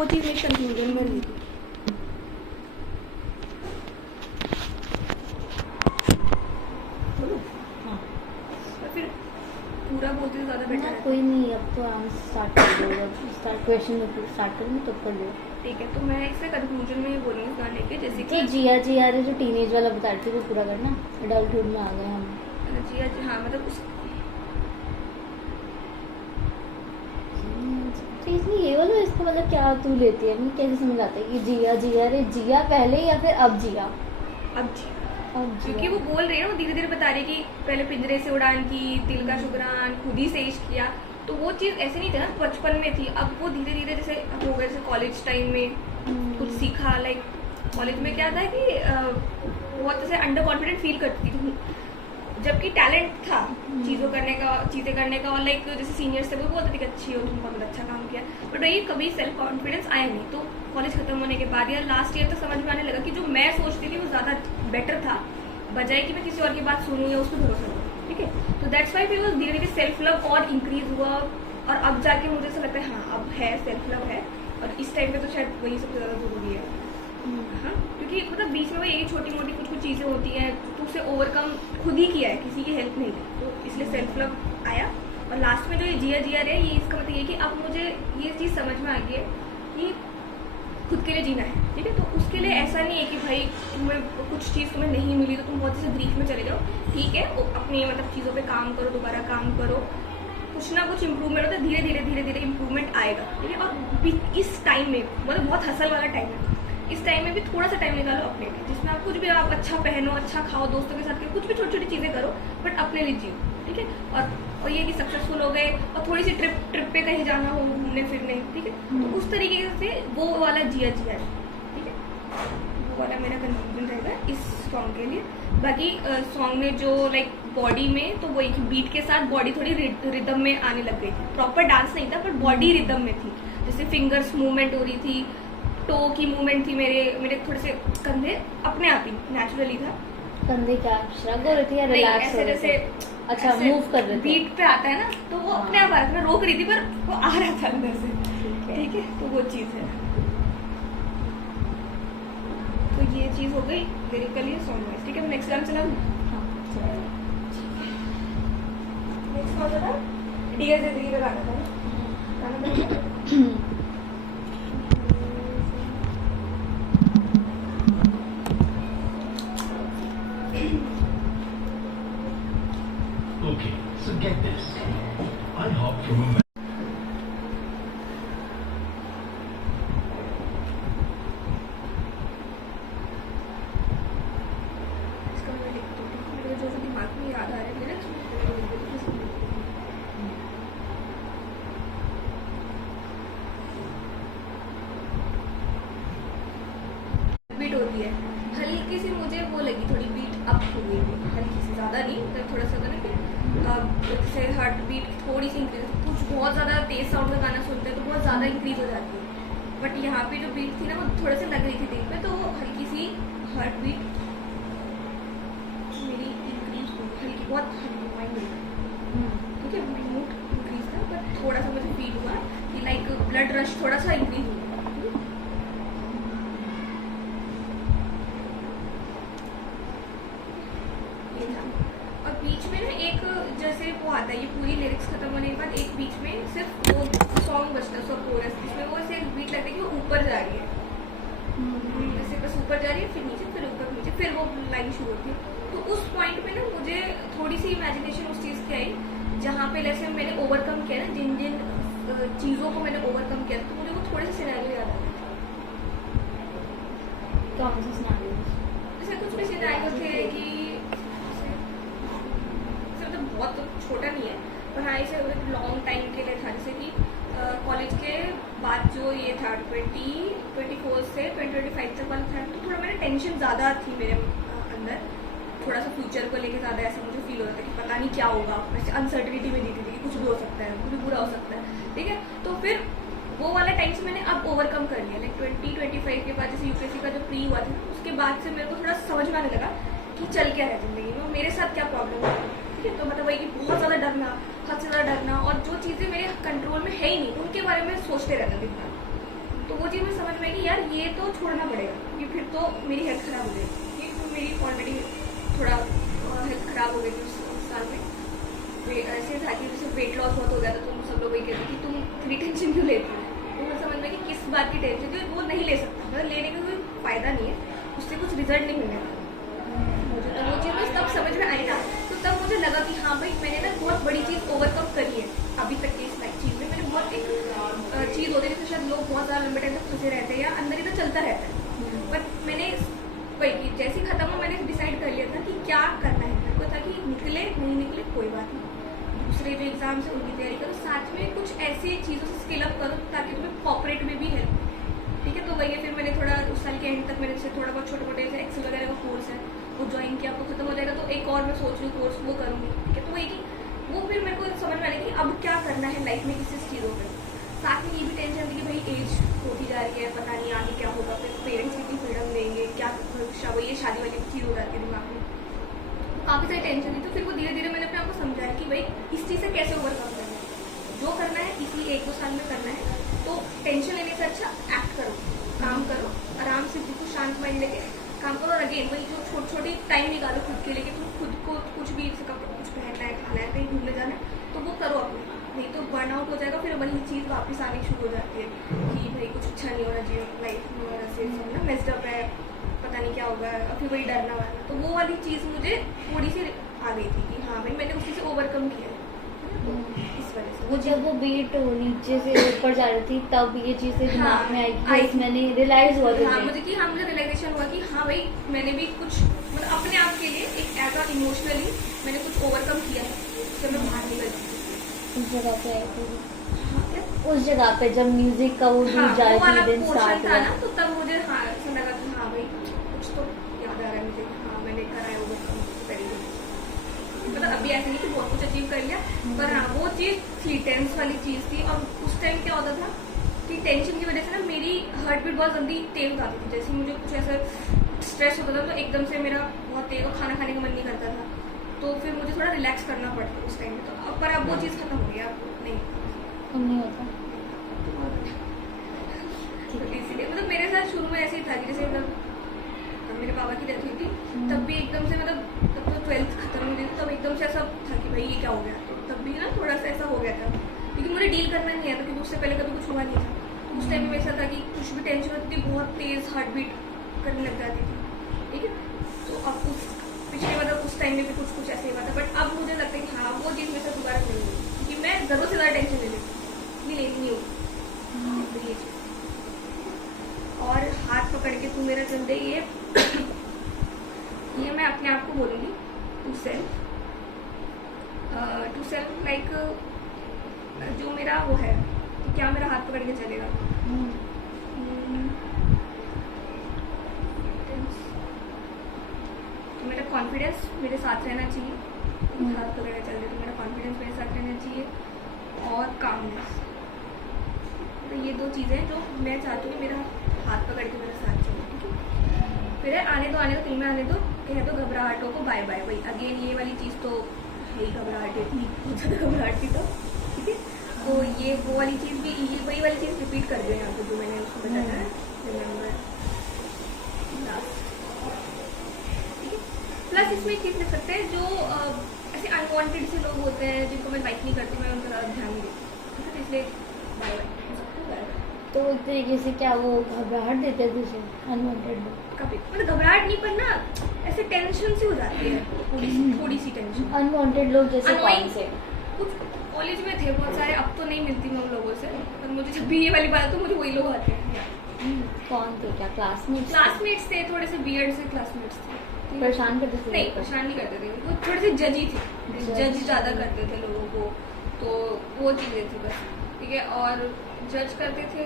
वो चीज़ मेरी कंफ्यूजन में रही थी। हाँ और फिर पूरा बोलते तो ज़्यादा बेटर ना, है। कोई नहीं, अब तो आंसर स्टार्ट कर दो, स्टार्ट क्वेश्चन स्टार्ट करेंगे तो कर लो। ठीक है, तो मैं इससे कंक्लूजन में ये बोलूँगी गाना लेके, जैसे तो कि जिया है जो टीनेज वाला बता रही थी वो पूरा करना, एडल्टहुड में आ गए हम। जी हाँ, मतलब उस चीज नहीं ये वाला, इसका मतलब क्या तू लेती है, नहीं कैसे समझ आता है कि जिया रे जिया पहले या फिर अब जिया? अब जी, अब क्योंकि जिया वो बोल रही है ना, वो धीरे धीरे बता रही है कि पहले पिंजरे से उड़ान की, दिल का शुक्रान, खुद ही से इश्क किया। तो वो चीज़ ऐसे नहीं थी ना, बचपन में थी, अब वो धीरे धीरे जैसे हो गए, जैसे कॉलेज टाइम में कुछ सीखा। लाइक कॉलेज में क्या था कि बहुत जैसे अंडर कॉन्फिडेंट फील करती थी, जबकि टैलेंट था चीज़ें करने का। और लाइक जैसे सीनियर्स थे वो बोलते थे कि अच्छी हो तुम, बहुत अच्छा काम किया, बट वही कभी सेल्फ कॉन्फिडेंस आया नहीं। तो कॉलेज खत्म होने के बाद या लास्ट ईयर तक समझ में आने लगा कि जो मैं सोचती थी वो ज़्यादा बेटर था, बजाय कि मैं किसी और की बात सुनूँ या उस पर भरोसा करूँ। ठीक है, तो दैट्स वाई फिर धीरे धीरे सेल्फ लव और इंक्रीज हुआ, और अब जाके मुझे ऐसा लगता है हाँ अब है, सेल्फ लव है, और इस टाइम पे तो शायद वही सबसे ज़्यादा ज़रूरी है। हाँ, क्योंकि मतलब बीच में वो यही छोटी मोटी कुछ कुछ चीज़ें होती हैं, तो उसे ओवरकम खुद ही किया है, किसी की हेल्प नहीं ली, तो इसलिए सेल्फ लव आया। और लास्ट में जो ये जिया रहे, ये इसका मतलब ये कि अब मुझे ये चीज़ समझ में आ गई है कि खुद के लिए जीना है। ठीक है, तो उसके लिए ऐसा नहीं है कि भाई तुम्हें कुछ चीज़ तुम्हें नहीं मिली तो तुम बहुत जैसे ग्रीफ में चले जाओ। ठीक है, अपनी मतलब चीज़ों पे काम करो, दोबारा काम करो, कुछ ना कुछ इंप्रूवमेंट होता है, धीरे धीरे इंप्रूवमेंट आएगा। ठीक है, और इस टाइम में मतलब बहुत हसल वाला टाइम है, इस टाइम में भी थोड़ा सा टाइम निकालो अपने लिए, जिसमें आप कुछ भी, आप अच्छा पहनो, अच्छा खाओ, दोस्तों के साथ कुछ भी छोटी छोटी चीज़ें करो, बट अपने लिए जियो। ठीक है, और ये कि सक्सेसफुल हो गए और थोड़ी सी ट्रिप पे कहीं जाना हो, घूमने फिरने। ठीक है, तो उस तरीके से वो वाला जिया है। ठीक है, वो वाला मेरा कंक्लूजन रहेगा इस सॉन्ग के लिए। बाकी सॉन्ग में जो लाइक बॉडी में, तो वो एक बीट के साथ बॉडी थोड़ी रिदम में आने लग गई थी। प्रॉपर डांस नहीं था, पर बॉडी रिदम में थी, जैसे फिंगर्स मूवमेंट हो रही थी, टो की मूवमेंट थी, मेरे थोड़े से कंधे अपने आप ही नेचुरली था। कंधे क्या श्रग हो रही थी या नहीं, रिलैक्स हो ऐसे रहे जैसे थे? अच्छा, मूव कर रहे थे, बीट पे आता है ना, तो वो अपने आप आ रहा था। मैं रोक रही थी पर वो आ रहा था अंदर से। ठीक है, तो वो चीज़ है। तो ये चीज़ हो गई लिरिकली सॉन्ग वाइज। ठीक है, मैं नेक्स्ट गाना चलाऊँ? नेक्स्ट कौन सा था? डियर जिंदगी का गाना था ना? गाना था? Okay, so get this. I hop from a इसका मैं लिख देती हूँ, मेरे जो दिमाग में याद आ रहा है लिरिक्स बीट होती है हल्की सी, मुझे वो लगी थोड़ी बीट अप हो गई थी, हल्की सी, ज़्यादा नहीं, मतलब थोड़ा सा होता ना कि जैसे हार्ट बीट थोड़ी सी इंक्रीज। कुछ बहुत ज़्यादा तेज साउंड का गाना सुनते हैं तो बहुत ज़्यादा इंक्रीज हो जाती है, बट यहाँ पे जो बीट थी ना वो थोड़े से लग रही थी दिल पे, तो हल्की सी हार्ट बीट मेरी इंक्रीज हुई, हल्की, बहुत हल्की माइंड हुई। ठीक है, माइन्यूट इंक्रीज था, बट थोड़ा सा मुझे फील हुआ कि लाइक ब्लड रश थोड़ा सा इंक्रीज हुआ। और बीच में ना एक जैसे वो आता है, ये पूरी लिरिक्स खत्म होने के बाद एक बीच में सिर्फ वो सॉन्ग बचता है, सब कोरस, जिसमें वो ऐसे बीट लगता है कि वो ऊपर जा रही है, जैसे बस ऊपर जा रही है, फिर नीचे, फिर ऊपर, नीचे, फिर वो लाइन शुरू होती है। तो उस पॉइंट पे ना मुझे थोड़ी सी इमेजिनेशन उस चीज़ की आई, जहाँ पे जैसे मैंने ओवरकम किया ना, जिन जिन चीज़ों को मैंने ओवरकम किया, तो मुझे वो थोड़े से सिनेरियो याद आ गए। कौन सा सिनेरियो? जैसे कुछ भी सिनेरियो थे कि मतलब बहुत छोटा नहीं है, पर हाँ इसे लॉन्ग टाइम के लिए था, जैसे कि कॉलेज के बाद जो ये था 2024 से 2025 तक वाला था, तो थोड़ा मेरा टेंशन ज़्यादा थी मेरे अंदर, थोड़ा सा फ्यूचर को लेके ज़्यादा ऐसा मुझे फील होता था कि पता नहीं क्या होगा, वैसे अनसर्टिनिटी में जीती थी कि कुछ भी हो सकता है, कुछ भी बुरा हो सकता है। ठीक है, तो फिर वो वाला टाइम से मैंने अब ओवरकम कर लिया। लाइक 2025 के बाद जैसे यूपीएससी का जो प्री हुआ था, उसके बाद से मेरे को थोड़ा समझ में आने लगा कि चल क्या है ज़िंदगी में, मेरे साथ क्या प्रॉब्लम है। ठीक है, तो मतलब वही कि बहुत ज़्यादा डरना, हद से ज़्यादा डरना, और जो चीज़ें मेरे कंट्रोल में है ही नहीं उनके बारे में सोचते रहना दिन भर, तो वो चीज़ में कि यार ये तो छोड़ना पड़ेगा, कि फिर तो मेरी हेल्थ खराब हो जाएगी, तो मेरी ऑलरेडी थोड़ा हेल्थ खराब हो गई थी उस साल में। ऐसे था कि जैसे वेट लॉस बहुत हो गया था, तो सब लोग वही कहते कि तुम इतनी टेंशन क्यों लेती हो। तो मुझे समझ में कि किस बात की टेंशन थी, वो नहीं ले सकता, मतलब लेने का कोई फ़ायदा नहीं है, उससे कुछ रिजल्ट नहीं मिलने वाला मुझे। तो वो चीज़ बस तब समझ में आई ना, तो तब मुझे लगा कि हाँ भाई मैंने ना बहुत बड़ी चीज़ ओवरकम करी है अभी तक की इस लाइफ चीज़ में। मैंने बहुत एक चीज़ होती है जिससे शायद लोग बहुत ज़्यादा लंबे टाइम तक फंसे रहते हैं या अंदर ही तो चलता रहता है, बट मैंने वही जैसे ही खत्म हुआ मैंने डिसाइड कर लिया था कि क्या करना है मेरे को, ताकि निकले नहीं निकले कोई बात नहीं, दूसरे जो एग्जाम्स है उनकी तैयारी करो, साथ में कुछ ऐसी चीज़ों से स्किल अप करो ताकि तुम्हें कॉपरेट में भी हेल्प, ठीक है। तो वही है, फिर मैंने थोड़ा उस साल के एंड तक मैंने जैसे थोड़ा बहुत छोटे मोटे जैसे एक्सेल वगैरह का कोर्स है वो ज्वाइन किया, आपको खत्म हो जाएगा तो एक और मैं सोच रही हूँ कोर्स वो करूँगी, ठीक है। तो वही कि वो फिर मेरे को समझ में आया कि अब क्या करना है लाइफ में किसी चीज़ों पर। साथ में ये भी टेंशन थी कि भाई एज होती जा रही है, पता नहीं आगे क्या होगा, फिर पेरेंट्स कितनी फ्रीडम देंगे, क्या भविष्य, वो ये शादी वाली चीज़ हो जाती है दिमाग में, काफ़ी सारी टेंशन थी। तो फिर वो धीरे धीरे मैंने अपने आप को समझाया कि भाई इस चीज़ से कैसे ओवरकम करना है, जो करना है इसी 1-2 साल में करना है, तो टेंशन लेने से अच्छा एक्ट करो, काम करो, आराम से बिल्कुल शांत माइंड लेके काम करो। और अगेन वही जो छोटी टाइम निकालो खुद के लिए कि तुम खुद को कुछ भी कुछ पहनना है, खाना है, कहीं घूमने जाना है, तो वो करो अपने, नहीं तो बर्नआउट हो जाएगा, फिर वही चीज़ वापस आनी शुरू हो जाती है कि भाई कुछ अच्छा नहीं हो रहा जीवन लाइफ में, ऐसे ना मेस्डअप है, पता नहीं क्या होगा, और फिर वही डरना वाला। तो वो वाली चीज़ मुझे थोड़ी सी आ गई थी कि हाँ भाई मैंने उसी से ओवरकम किया है, तो इस वजह से वो जब वो बीट नीचे से ऊपर जा रही थी तब ये चीजें दिमाग में आई कि मैंने रियलाइज हुआ हाँ मुझे रियलाइजेशन हुआ कि हाँ भाई मैंने भी कुछ मतलब अपने आप के लिए एक ऐसा इमोशनली मैंने कुछ ओवरकम किया है, जब मैं बाहर निकल उस जगह पे आई थी, हाँ क्या उस जगह पे जब म्यूजिक का वो हाँ, बीट जा वो वाला रही थी, पोर्शन था हुआ। ना, तो तब मुझे हाँ ऐसा लगा कि हाँ भाई कुछ तो याद आ रहा है मुझे कि हाँ मैंने करा है ओवरकम करी, मतलब अभी ऐसा नहीं कि बहुत कुछ अचीव कर लिया, पर हाँ वो चीज़ थी टेंस वाली चीज़ थी। और उस टाइम क्या होता था कि टेंशन की वजह से ना मेरी हार्ट बीट बहुत जल्दी तेज हो जाती थी, जैसे मुझे कुछ ऐसा स्ट्रेस होता था तो एकदम से मेरा बहुत तेज और खाना खाने का मन नहीं करता था, तो फिर मुझे थोड़ा रिलैक्स करना पड़ता उस टाइम में। तो पर अब वो चीज़ खत्म हो गई, अब नहीं होता। तो इसीलिए मतलब मेरे साथ शुरू में ऐसे ही था कि जैसे मतलब मेरे पापा की डेथ हुई थी, तब भी एकदम से मतलब तब तो 12th खत्म हुई थी, तब एकदम से ऐसा था कि भाई ये क्या हो गया, तो तब भी ना थोड़ा सा ऐसा हो गया था, क्योंकि मुझे डील करना नहीं आता, क्योंकि उससे पहले कभी कुछ हुआ नहीं था। उस टाइम में ऐसा था कि कुछ भी टेंशन होती थी बहुत तेज़ हार्ट बीट करने लग जाती थी, ठीक है। तो अब उस पिछले मतलब उस टाइम में भी कुछ कुछ ऐसे हुआ था, बट अब मुझे लगता है कि हाँ वो चीज़ मेरे साथ दोबारा नहीं हुई, क्योंकि मैं ज़रूरत से ज़्यादा टेंशन ले लेती हूँ। तो ये चीज़ और हाथ पकड़ के तू मेरा चल दे, ये मैं अपने आप को बोलूँगी टू सेल्फ लाइक जो मेरा वो है कि क्या मेरा हाथ पकड़ के चलेगा, तो मेरा कॉन्फिडेंस मेरे साथ रहना चाहिए, हाथ पकड़ के चल रहे तो मेरा कॉन्फिडेंस मेरे साथ रहना चाहिए, और कामनेस, तो ये 2 चीज़ें जो मैं चाहती हूँ कि मेरा हाथ पकड़ के मेरे साथ चले, ठीक है। फिर आने दो दिल में आने दो, कह दो घबराहटों को बाय बाय। वही अगेन ये वाली चीज़ तो है ही, घबराहट थी बहुत ज़्यादा घबराहट थी, तो ठीक है। तो ये वो वाली चीज़ भी, ये वही वाली चीज़ रिपीट कर दो यहाँ पे जो मैंने उसको बताया है, रिमेंबर लास्ट, ठीक है। प्लस इसमें एक चीज़ लिख सकते हैं जो ऐसे अनवांटेड से लोग होते हैं जिनको मैं लाइक नहीं करती, मैं उनका ज़्यादा ध्यान नहीं देती, ठीक है। तो इसलिए बाय बाय। तो एक तरीके से क्या वो घबराहट देते हैं तुझे अनवांटेड लोग? कभी मतलब घबराहट नहीं, पर ना ऐसे टेंशन सी हो जाती है, थोड़ी सी टेंशन। अनवांटेड लोग जैसे कौन से? कुछ कॉलेज में थे बहुत सारे, अब तो नहीं मिलती मैं उन लोगों से, पर मुझे जब भी ये वाली बात तो मुझे वही लोग आते हैं। कौन थे? क्या क्लासमेट्स थे, थोड़े से वियर्ड से क्लासमेट्स थे। परेशान करते थे? नहीं परेशान नहीं करते थे, वो थोड़े से जजी थे, जज ज़्यादा करते थे लोगों को, तो वो चीज़ें थी बस, ठीक है। और जज करते थे,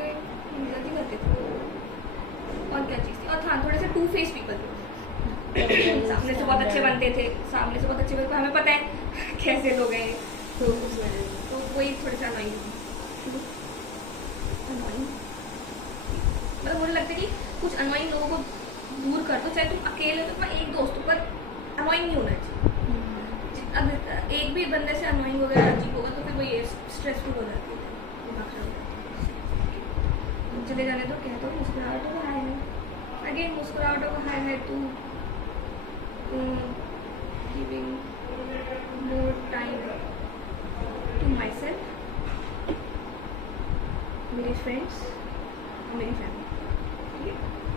जज ही करते थे, और क्या चीज़ थी, और हाँ थोड़े से 2 फेस पीपल थे, सामने से बहुत अच्छे बनते थे, सामने से बहुत अच्छे बनते, हमें पता है कैसे लोग हैं, तो उस वजह से तो वही थोड़े से अनोइंग मतलब मुझे लगता है कि कुछ अनोइंग लोगों को दूर कर दो, चाहे तुम अकेले हो तो अपना एक दोस्त हो, पर अनोइंग नहीं होना चाहिए। अब एक भी बंदे से अनोइंग वगैरह अजीब होगा तो फिर वो ये स्ट्रेसफुल हो जाती है, दिमाग खराब हो जाता है। चले जाने तो कहता हूँ मुस्कुराहटों का हाय है, अगेन मुस्कुराहटों का हाय है to giving more time to myself, मेरे फ्रेंड्स, मेरी फैमिली, ठीक है।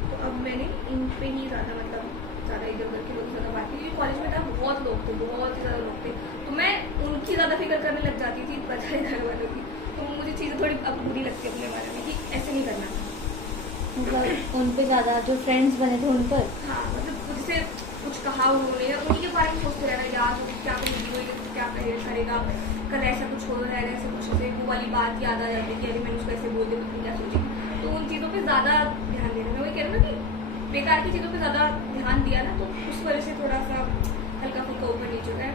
तो अब मैंने इन पे ही ज़्यादा ज़्यादा इधर उधर के लोग ज़्यादा बात की, क्योंकि कॉलेज में था बहुत लोग थे, बहुत ही ज़्यादा लोग थे, तो मैं उनकी ज़्यादा फिक्र करने लग जाती थी बजाय घर वालों की। तो मुझे चीज़ें थोड़ी अब बुरी लगती है अपने बारे में कि ऐसे नहीं करना था। मतलब उन पे ज़्यादा जो फ्रेंड्स बने थे उन पर। हाँ, मतलब मुझसे कुछ कहा उन्होंने, उन्हीं के बारे में सोचते रहना यार क्या करेगी वो, क्या करेगा, कल ऐसा कुछ हो रहा है, ऐसा कुछ ऐसे वो वाली बात याद आ जाती है कि अरे मैंने उसको ऐसे बोल दिया तो क्या सोचेगी। तो उन चीज़ों पे ज़्यादा ध्यान देना, मैं वही कह रहा हूँ ना कि बेकार की चीज़ों पे ज़्यादा ध्यान दिया ना तो उस वजह से थोड़ा सा हल्का फुल्का ऊपर नीचे होता है।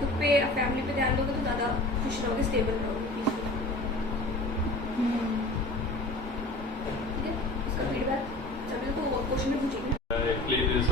खुद पे फैमिली पे ध्यान दोगे तो ज़्यादा खुश रहोगे, स्टेबल रहोगे, पीसफुल। ठीक है, इसका फीडबैक चलो तो क्वेश्चन में पूछेंगे। play this.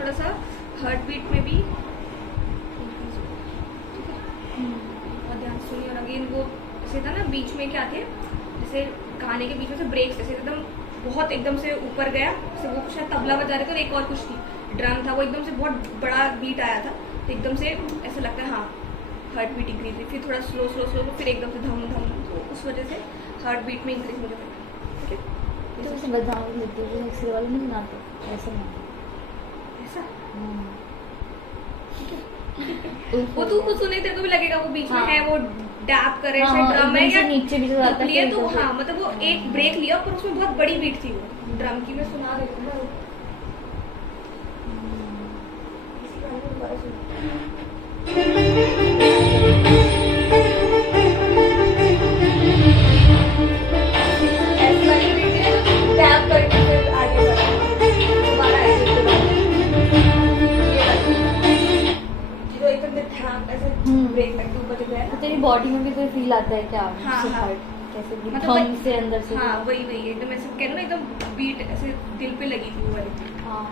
थोड़ा सा हार्ट बीट में भी और ध्यान सुनिए। और अगेन वो जैसे था ना बीच में क्या थे, जैसे गाने के बीच में से ब्रेक्स जैसे एकदम बहुत एकदम से ऊपर गया, जैसे वो शायद तबला बजा रहे थे और एक और कुछ थी ड्रम था, वो एकदम से बहुत बड़ा बीट आया था तो एकदम से ऐसा लगता है हाँ हार्ट बीट इंक्रीज हुई, फिर थोड़ा स्लो स्लो स्लो फिर एकदम से धम धम, तो उस वजह से हार्ट बीट में इंक्रीज मुझे लगता है। ठीक है, तो उसे बदनाम लेते हैं एक्सरे वाले नहीं बनाते ऐसा नहीं। ऐसा ठीक वो तू कुछ सुने तेरे को भी लगेगा वो बीच में हाँ। है, वो डैप कर रहे हाँ, हैं हाँ, ड्रम है एकदम से या नीचे भी जो आता है लिए, तो एकदम से। हाँ मतलब वो एक ब्रेक लिया पर उसमें बहुत बड़ी बीट थी वो ड्रम की, मैं सुना रही हूँ ना इसी गाने को दोबारा सुनो। ऐसी वाली बीट है तो टैप करके फिर आगे बढ़ा दोबारा ऐसे ये वाली जो एकदम से ध्यान ऐसे ब्रेक करके ऊपर चले तो तेरी बॉडी में भी कोई फील आता है क्या? हाँ, उससे हाँ। heart कैसे भी मतलब थंब से अंदर से? हाँ वही वही एकदम ऐसे कह रहे ना एकदम बीट ऐसे दिल पे लगी थी वो वाली। हाँ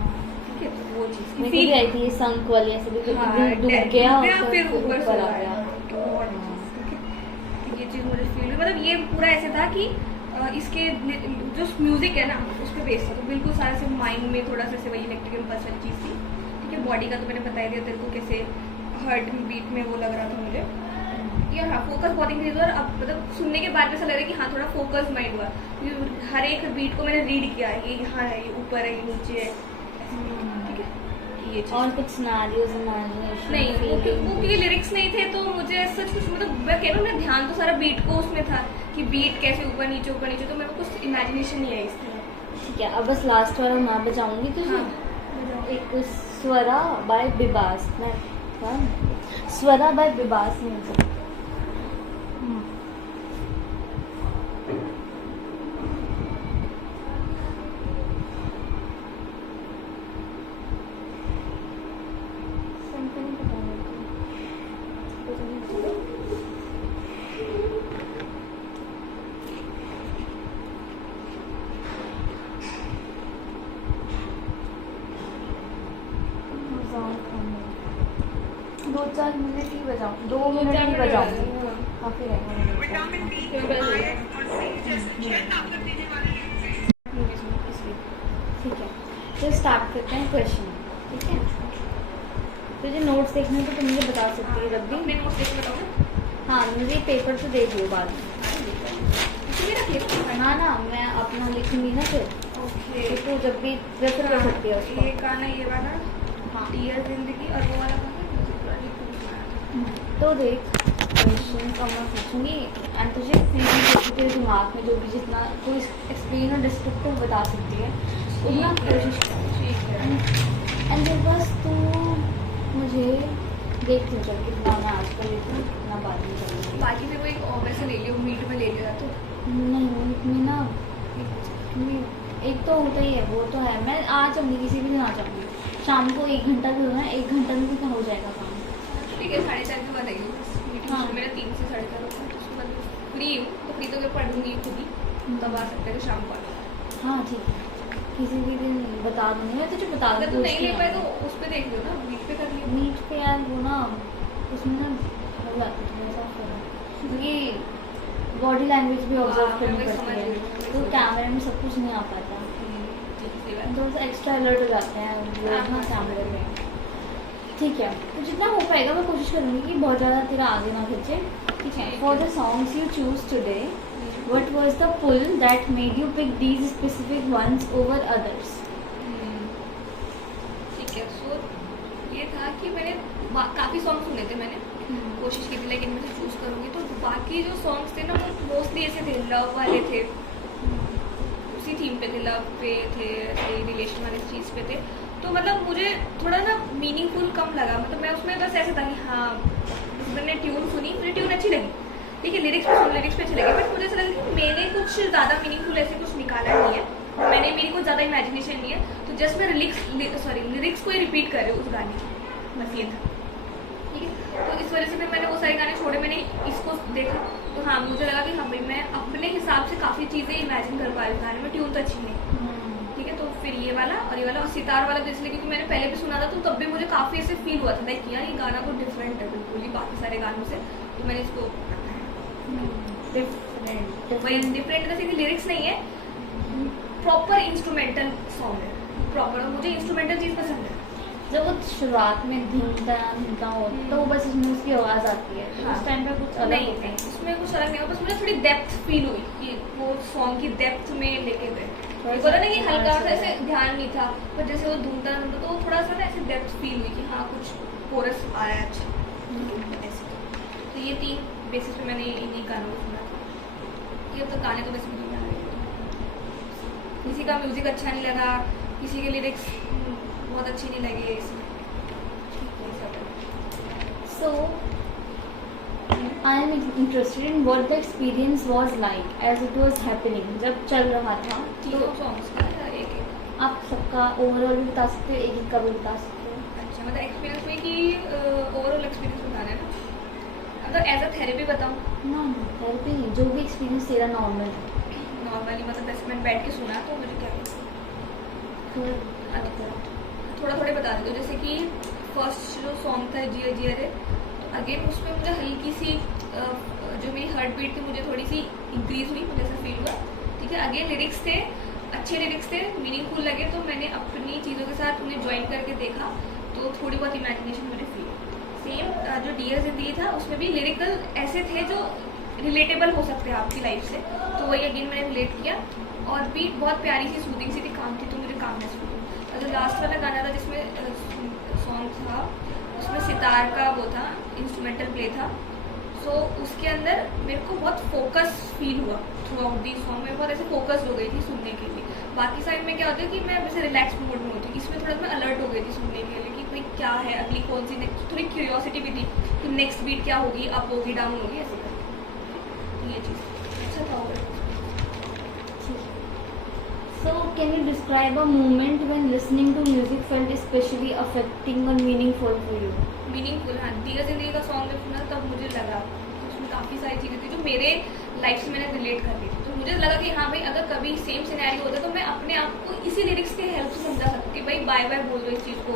ठीक है, तो वो चीज़ मेरे को भी आई थी ये संक वाली ऐसे भी हाँ, डूब गया और फिर ऊपर से आ आ गया। गया। और ठीक है, तो ये चीज़ मुझे फील हुई, मतलब ये पूरा ऐसे था कि इसके जो म्यूजिक है ना उस पर बेस था, तो बिल्कुल सारा से माइंड में थोड़ा सा ऐसे वही इलेक्ट्रिक इम्पल्स वाली चीज़ थी। ठीक है, बॉडी का तो मैंने बता ही दिया तेरे को कैसे हार्ट बीट में वो लग रहा था मुझे यार। हाँ, फोकस बहुत इंक्रीज हुआ, अब मतलब सुनने के बाद ऐसा लग रहा है कि हाँ थोड़ा फोकस माइंड हुआ, हर एक बीट को मैंने रीड किया, ये यहाँ है, ये ऊपर है, ये नीचे है, ठीक है ये चीज़। और कुछ सिनेरियोज इमेजिनेशन नहीं वो क्योंकि लिरिक्स नहीं थे तो मुझे सच कुछ मतलब मैं कह रहा हूँ ना ध्यान तो सारा बीट को उसमें था कि बीट कैसे ऊपर नीचे, तो मेरे को कुछ इमेजिनेशन नहीं आई इस तरह। ठीक है, अब बस लास्ट वाला मैं बजाऊंगी तुझे। हाँ, एक स्वरा बाय बिबास, मैं स्वरा बाय बिबास म्यूजिक। दो चार मिनट ही बजाऊँ, 2 मिनट ही बजाऊंगी, काफी रहेगा। ठीक है, तो स्टार्ट करते हैं क्वेश्चन। ठीक है, तुझे नोट्स देखने तो तुम मुझे बता सकती है जब भी। मैं नोट्स देख बताऊँ। हाँ, मुझे पेपर तो दे दियो बाद में। इसमें रख लिया हाँ ना, मैं अपना लिखूंगी ना फिर, ओके। तो तू जब भी रेफर कर सकती है उसको। ये गाना ये वाला हाँ, डियर जिंदगी और वो वाला गाना तो देख क्वेश्चन अब मैं पूछूंगी एंड तुझे फील होगी तेरे दिमाग में जो भी जितना कोई एक्सप्लेन और डिस्क्रिप्टिव बता सकती है उतना कोशिश कर। ठीक है। एंड फिर बस तू मुझे देख तू चल कितना मैं आजकल इतना बात नहीं करूँगी। बाकी फिर वो एक और वैसे ले लियो, मीट में ले लिया तो नहीं मीट में ना एक तो होता ही है, वो तो है। मैं आ जाऊँगी किसी भी दिन आ जाऊँगी, शाम को 1 घंटा भी होना है, 1 घंटा में भी हो जाएगा काम। ठीक है, 4:30 के बाद आइए बस। मीटिंग हाँ। मेरा 3 से 4:30 होता है, तो उसके बाद फ्री हूँ, तो फ्री तो मैं पढ़ूंगी खुद ही, तब आ सकते हैं तो शाम को आ जाओ। हाँ ठीक है, किसी भी दिन बता दूँगी मैं तुझे, बता अगर दूँ। तू नहीं ले पाए तो उस पर देख लो ना, मीट पे कर लियो। मीट पे यार वो ना उसमें ना हो जाता है थोड़ा सा फर्क, क्योंकि बॉडी लैंग्वेज भी ऑब्जर्व हाँ, करनी मैं पड़ती समझ है, रही हूँ, तो समझ कैमरे में सब कुछ नहीं आ पाता, ठीक है, सही बात। थोड़ा सा एक्स्ट्रा अलर्ट हो जाते हैं लोग ना हाँ, कैमरे में। ठीक है, तो जितना हो पाएगा मैं कोशिश करूँगी कि बहुत ज़्यादा तेरा आगे ना खींचे। ठीक है, ठीक फॉर है। The songs you choose today what was the pull that made you pick these specific ones over others? ठीक है, सो ये था कि मैंने काफ़ी सॉन्ग सुने थे, मैंने कोशिश की थी लेकिन मैं से चूज़ करूँगी तो बाकी जो सॉन्ग्स थे ना वो मोस्टली ऐसे थे, लव वाले थे, उसी थीम पे थे, लव पे थे, ऐसे रिलेशन वाले चीज़ पे थे। तो मतलब मुझे थोड़ा ना मीनिंगफुल कम लगा, मतलब मैं उसमें बस ऐसे था कि हाँ मैंने ट्यून सुनी, मुझे ट्यून अच्छी लगी, ठीक है, लिरिक्स पे अच्छे लगे, बट मुझे ऐसा लगा कि मैंने कुछ ज़्यादा मीनिंगफुल ऐसे कुछ निकाला नहीं है, मेरी कुछ ज़्यादा इमेजिनेशन नहीं है, तो जस्ट मैं लिरिक्स को ही रिपीट कर रही हूँ उस गाने की, बस ये था। ठीक है, तो इस वजह से फिर मैंने वो सारे गाने छोड़े, मैंने इसको देखा, तो हाँ मुझे लगा कि हाँ भाई मैं अपने हिसाब से काफ़ी चीज़ें इमेजिन कर पा रही हूँ गाने में, ट्यून तो अच्छी नहीं। ठीक है, तो फिर ये वाला और ये वाला और सितार वाला तो इसलिए क्योंकि मैंने पहले भी सुना था, तो तब भी मुझे काफ़ी ऐसे फील हुआ था लाइक यार ये गाना तो डिफरेंट है बिल्कुल ही बाकी सारे गानों से, तो मैंने इसको डिफरेंट जैसे कि लिरिक्स नहीं है, प्रॉपर इंस्ट्रूमेंटल सॉन्ग है, प्रॉपर, और मुझे इंस्ट्रूमेंटल चीज़ पसंद है। जब वो शुरुआत में धुनता हो तो वो बस उसमें उसकी आवाज़ आती है, हाँ। उस टाइम पे कुछ अलग नहीं होता है। नहीं उसमें कुछ अलग नहीं हुआ, बस मुझे थोड़ी डेप्थ फील हुई कि वो सॉन्ग की डेप्थ में लेके गए, बोला ना कि हल्का सा ऐसे ध्यान नहीं था, पर जैसे वो धुनता तो वो थोड़ा सा ना ऐसे डेप्थ फील हुई कि हाँ कुछ कोरस आया है अच्छा ऐसे। तो ये 3 बेसिस पे मैंने इन्हीं गानों को सुना था। ये तो गाने तो वैसे भी नहीं आ रहे, किसी का म्यूजिक अच्छा नहीं लगा, किसी के लिरिक्स बहुत अच्छे नहीं लगे इसमें। So I am interested in what the experience was like as it was happening, जब चल रहा था। तो तीनों सॉन्ग्स का या एक आप सबका ओवरऑल भी बता सकते हो, एक का भी बता सकते हो। अच्छा, मतलब एक्सपीरियंस में कि ओवरऑल एक्सपीरियंस बताना है ना, मतलब एज अ थेरेपी बताऊँ? ना थेरेपी नहीं, जो भी एक्सपीरियंस तेरा नॉर्मल है। नॉर्मली मतलब बस मैंने बैठ के सुना तो मुझे क्या थोड़ा बता दो, जैसे कि फर्स्ट जो सॉन्ग था जिया जिया रे, तो अगेन उसमें मुझे हल्की सी जो मेरी हार्ट बीट थी मुझे थोड़ी सी इंक्रीज हुई, मुझे ऐसा फील हुआ। ठीक है, अगेन लिरिक्स थे, अच्छे लिरिक्स थे, मीनिंगफुल लगे, तो मैंने अपनी चीज़ों के साथ उन्हें ज्वाइन करके देखा, तो थोड़ी बहुत इमेजिनेशन मैंने फील। सेम जो डियर जिंदगी था उसमें भी लिरिकल ऐसे थे जो रिलेटेबल हो सकते हैं आपकी लाइफ से, तो वही अगेन मैंने रिलेट किया, और भी बहुत प्यारी सी सूदिंग सी थी, काम थी, तो मुझे कामनेस फील हुई। और जो लास्ट वाला गाना था जिसमें सॉन्ग था उसमें सितार का वो था, इंस्ट्रूमेंटल प्ले था, सो उसके अंदर मेरे को बहुत फोकस फील हुआ थ्रू आउट दी सॉन्ग में, बहुत ऐसे फोकस हो गई थी सुनने के लिए। बाकी साइड में क्या होता है कि मैं वैसे रिलैक्स मोड में होती, इसमें थोड़ा मैं अलर्ट हो गई थी सुनने के लिए कि भाई क्या है अगली कौन सी नेक्स्ट, थोड़ी क्यूरियोसिटी भी थी कि नेक्स्ट बीट क्या होगी, अप होगी डाउन होगी, ऐसे करके ये चीज़ अच्छा था। So can you describe a moment when listening to music felt especially affecting or meaningful for you? Meaningful, हाँ, दिया जिंदगी का सॉन्ग जब सुना तब मुझे लगा उसमें काफ़ी सारी चीज़ें थी जो मेरे लाइफ से मैंने रिलेट कर ली थी, तो मुझे लगा कि हाँ भाई अगर कभी सेम सिनेरियो होता तो मैं अपने आप को इसी लिरिक्स के हेल्प से समझा सकती, भाई बाय बाय बोल दो इस चीज़ को,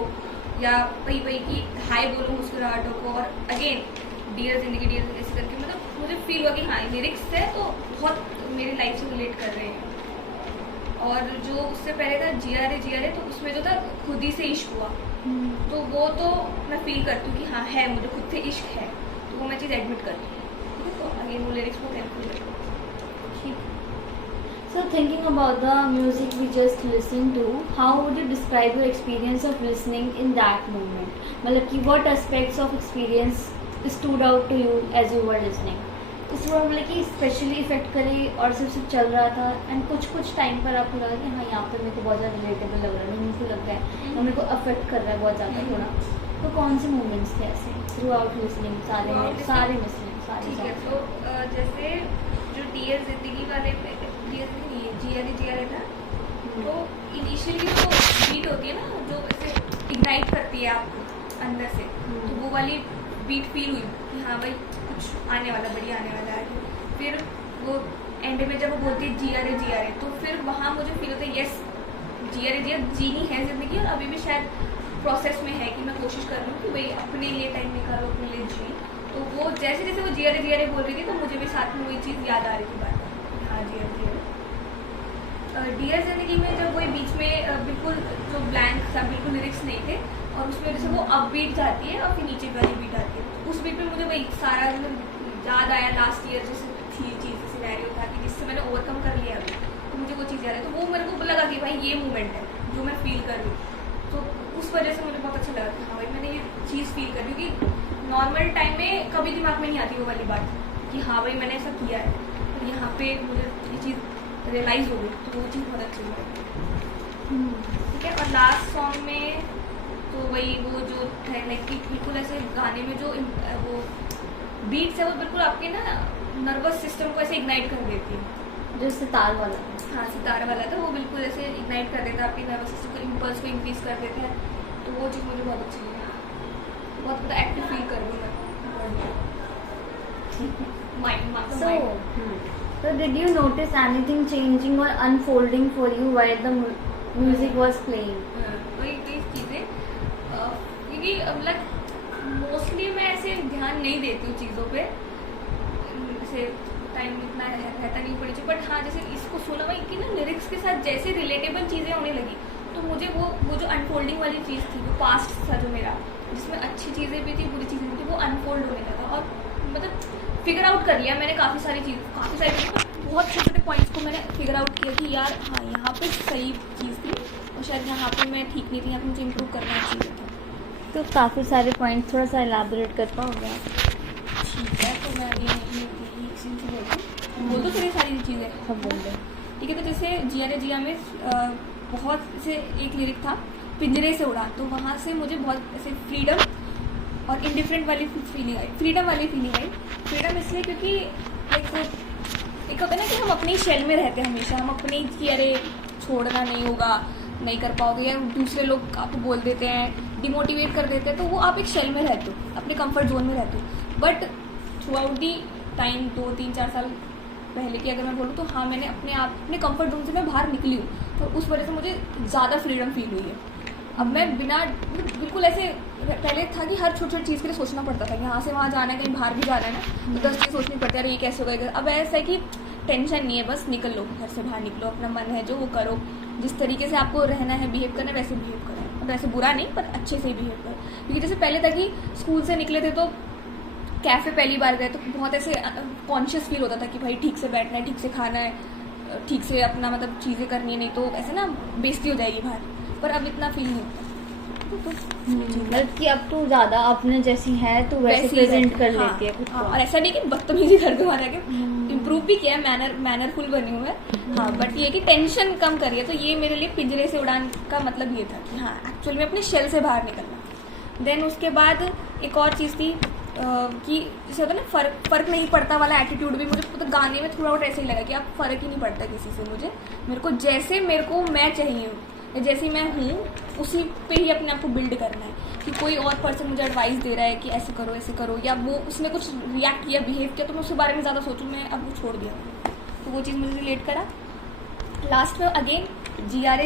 या भाई कि हाय बोलो मुस्कुराहटों को, और अगेन डियर जिंदगी ऐसे करके मतलब मुझे फील हुआ कि हाँ लिरिक्स है तो बहुत मेरी लाइफ से रिलेट कर रहे हैं। और जो उससे पहले था जिया रे, तो उसमें जो था खुद ही से इश्क हुआ, तो वो तो मैं फील करती हूँ कि हाँ है, मुझे खुद से इश्क है, तो वो मैं चीज़ एडमिट करती हूँ, तो अगेन वो लिरिक्स बहुत हेल्पफुल है। So thinking about the music we just listened to, how would you describe your experience of listening in that moment? मतलब कि what aspects of experience stood out to you as you were listening? इस बार बोले कि specially effect करे और सिर्फ चल रहा था एंड कुछ टाइम पर आपको लगा कि हाँ यहाँ पे मेरे को बहुत ज़्यादा रिलेटेबल लग रहा है, मीनिंगफुल लग रहा है और मेरे को अफेक्ट कर रहा है बहुत ज़्यादा थोड़ा, तो कौन से मोमेंट्स थे ऐसे थ्रू आउट लिसनिंग? सारे मिसलिंग सारे ठीक है। songs? तो जैसे जो डियर जिंदगी वाले पे डियर नहीं जिया था, तो इनिशियली जो बीट होती है ना, जो ऐसे इग्नाइट करती है आपको अंदर से, तो वो वाली बीट फील हुई कि हाँ भाई कुछ आने वाला, बढ़िया आने वाला है। फिर वो एंड में जब वो बोलती है जिया रे, तो फिर वहाँ मुझे फील होता है यस जिया जीनी है ज़िंदगी, और अभी भी शायद प्रोसेस में है कि मैं कोशिश कर रही हूँ कि भाई अपने लिए टाइम निकालो, अपने लिए जी। तो वो जैसे जैसे वो जिया रे बोल रही थी, तो मुझे भी साथ में वही चीज़ याद आ रही थी बात, हाँ जिया डियर जिंदगी में जब वही बीच में बिल्कुल जो ब्लैंक था, बिल्कुल लिरिक्स नहीं थे, और उसमें जैसे वो अप बीट जाती है और फिर नीचे वाली बीट आती है, तो उस बीट पे मुझे वही सारा याद आया लास्ट ईयर जैसे थी चीज़, सिनेरियो था कि जिससे मैंने ओवरकम कर लिया अभी, तो मुझे वो चीज़ याद है। तो वो मेरे को लगा कि भाई ये मोमेंट है जो मैं फील कर रही हूँ, तो उस वजह से मुझे बहुत अच्छा लगा कि हाँ भाई मैंने ये चीज़ फील कर रही हूँ, क्योंकि नॉर्मल टाइम में कभी दिमाग में नहीं आती वो वाली बात कि हाँ भाई मैंने ऐसा किया है, तो यहाँ पे मुझे ये चीज़ रियलाइज़ हो गई, तो वो चीज़ बहुत अच्छी लगी। ठीक है। और लास्ट सॉन्ग में तो वही वो जो है लाइक कि बिल्कुल ऐसे गाने में जो वो बीट्स है वो बिल्कुल आपके ना नर्वस सिस्टम को ऐसे इग्नाइट कर देती है, जो सितार वाला था। हाँ सितार वाला था, वो बिल्कुल ऐसे इग्नाइट कर देता है आपके नर्वस सिस्टम को, इम्पल्स को इंक्रीज कर देते हैं, तो वो चीज़ मुझे बहुत अच्छी लगी, बहुत ज़्यादा एक्टिव फील कर रही हूँ मैं। So did you notice anything changing or unfolding for you while the music was playing? तो ये चीज़ें क्योंकि मतलब मोस्टली मैं ऐसे ध्यान नहीं देती हूँ चीज़ों पे, जैसे टाइम इतना रहता नहीं पड़ी, बट हाँ जैसे इसको सुना भाई कि ना लिरिक्स के साथ जैसे रिलेटेबल चीज़ें होने लगी, तो मुझे वो जो अनफोल्डिंग वाली चीज़ थी, जो पास्ट था जो मेरा, जिसमें अच्छी चीज़ें भी थी बुरी चीज़ें भी थी, वो अनफोल्ड होने लगा, और मतलब फिगर आउट कर लिया मैंने काफ़ी सारी बहुत छोटे छोटे पॉइंट्स को मैंने फिगर आउट किया कि यार हाँ यहाँ पे सही चीज़ थी, और शायद यहाँ पे मैं ठीक नहीं थी, यहाँ पे मुझे इम्प्रूव करना चाहिए था। तो काफ़ी सारे पॉइंट थोड़ा सा एलाबोरेट कर पाओगे आप? ठीक है, तो मैं अभी बोल दो थोड़ी सारी चीज़ें। सब बोल दो। ठीक है। तो जैसे जिया रे जिया में बहुत से एक लिरिक था पिंजरे से उड़ा, तो वहाँ से मुझे बहुत ऐसे फ्रीडम और इंडिफरेंट वाली फीलिंग आई, फ्रीडम वाली फीलिंग आई। फ्रीडम इसलिए क्योंकि एक होता है ना कि हम अपनी शेल में रहते हैं हमेशा, हम अपनी कि अरे छोड़ना नहीं होगा, नहीं कर पाओगे, या दूसरे लोग आपको बोल देते हैं, डिमोटिवेट कर देते हैं, तो वो आप एक शेल में रहते हो, अपने कंफर्ट जोन में रहते हो। But through out the time 2-3-4 साल पहले की अगर मैं बोलूँ, तो हाँ मैंने अपने कंफर्ट जोन से मैं बाहर निकली हूँ, तो उस वजह से मुझे ज़्यादा फ्रीडम फील हुई है। अब मैं बिना बिल्कुल ऐसे, पहले था कि हर छोटी छोटी चीज़ के लिए सोचना पड़ता था कि यहाँ से वहाँ जाना है, कहीं बाहर भी जाना है ना, तो 10 चीज़ सोचनी पड़ती है, अरे ये कैसे होगा। अब ऐसा है कि टेंशन नहीं है, बस निकल लो, घर से बाहर निकलो, अपना मन है जो वो करो, जिस तरीके से आपको रहना है, बिहेव करना है वैसे बिहेव करो, अब वैसे बुरा नहीं पर अच्छे से ही बिहेव करो। क्योंकि जैसे पहले था कि स्कूल से निकले थे तो कैफ़े पहली बार गए तो बहुत ऐसे कॉन्शियस फील होता था कि भाई ठीक से बैठना है, ठीक से खाना है, ठीक से अपना मतलब चीज़ें करनी है, नहीं तो ऐसे ना बेइज्जती हो जाएगी बाहर, पर अब इतना फील नहीं होता। मतलब कि अब तो ज़्यादा अपने जैसी है तो वैसे प्रेजेंट कर लेती है खुद को। और ऐसा नहीं कि बदतमीजी कर दो, हमारा इम्प्रूव भी किया है, मैनरफुल बनी हुई है, हाँ, बट ये कि टेंशन कम करिए। तो ये मेरे लिए पिंजरे से उड़ान का मतलब ये था कि हाँ एक्चुअल में अपने शेल से बाहर निकलना। देन उसके बाद एक और चीज़ थी कि जैसे होता है ना फ़र्क नहीं पड़ता वाला एटीट्यूड भी मुझे तो गाने में थोड़ा बहुत ऐसे ही लगा कि अब फ़र्क ही नहीं पड़ता किसी से, मेरे को जैसे मैं चाहिए हूँ, जैसे मैं हूँ उसी पे ही अपने आप को बिल्ड करना है। कि कोई और पर्सन मुझे एडवाइस दे रहा है कि ऐसे करो, या वो उसने कुछ रिएक्ट किया, बिहेव किया, तो मैं उसके बारे में ज़्यादा सोचूँ, मैं अब वो छोड़ दिया, तो वो चीज़ मुझे रिलेट करा। लास्ट में अगेन जिया रे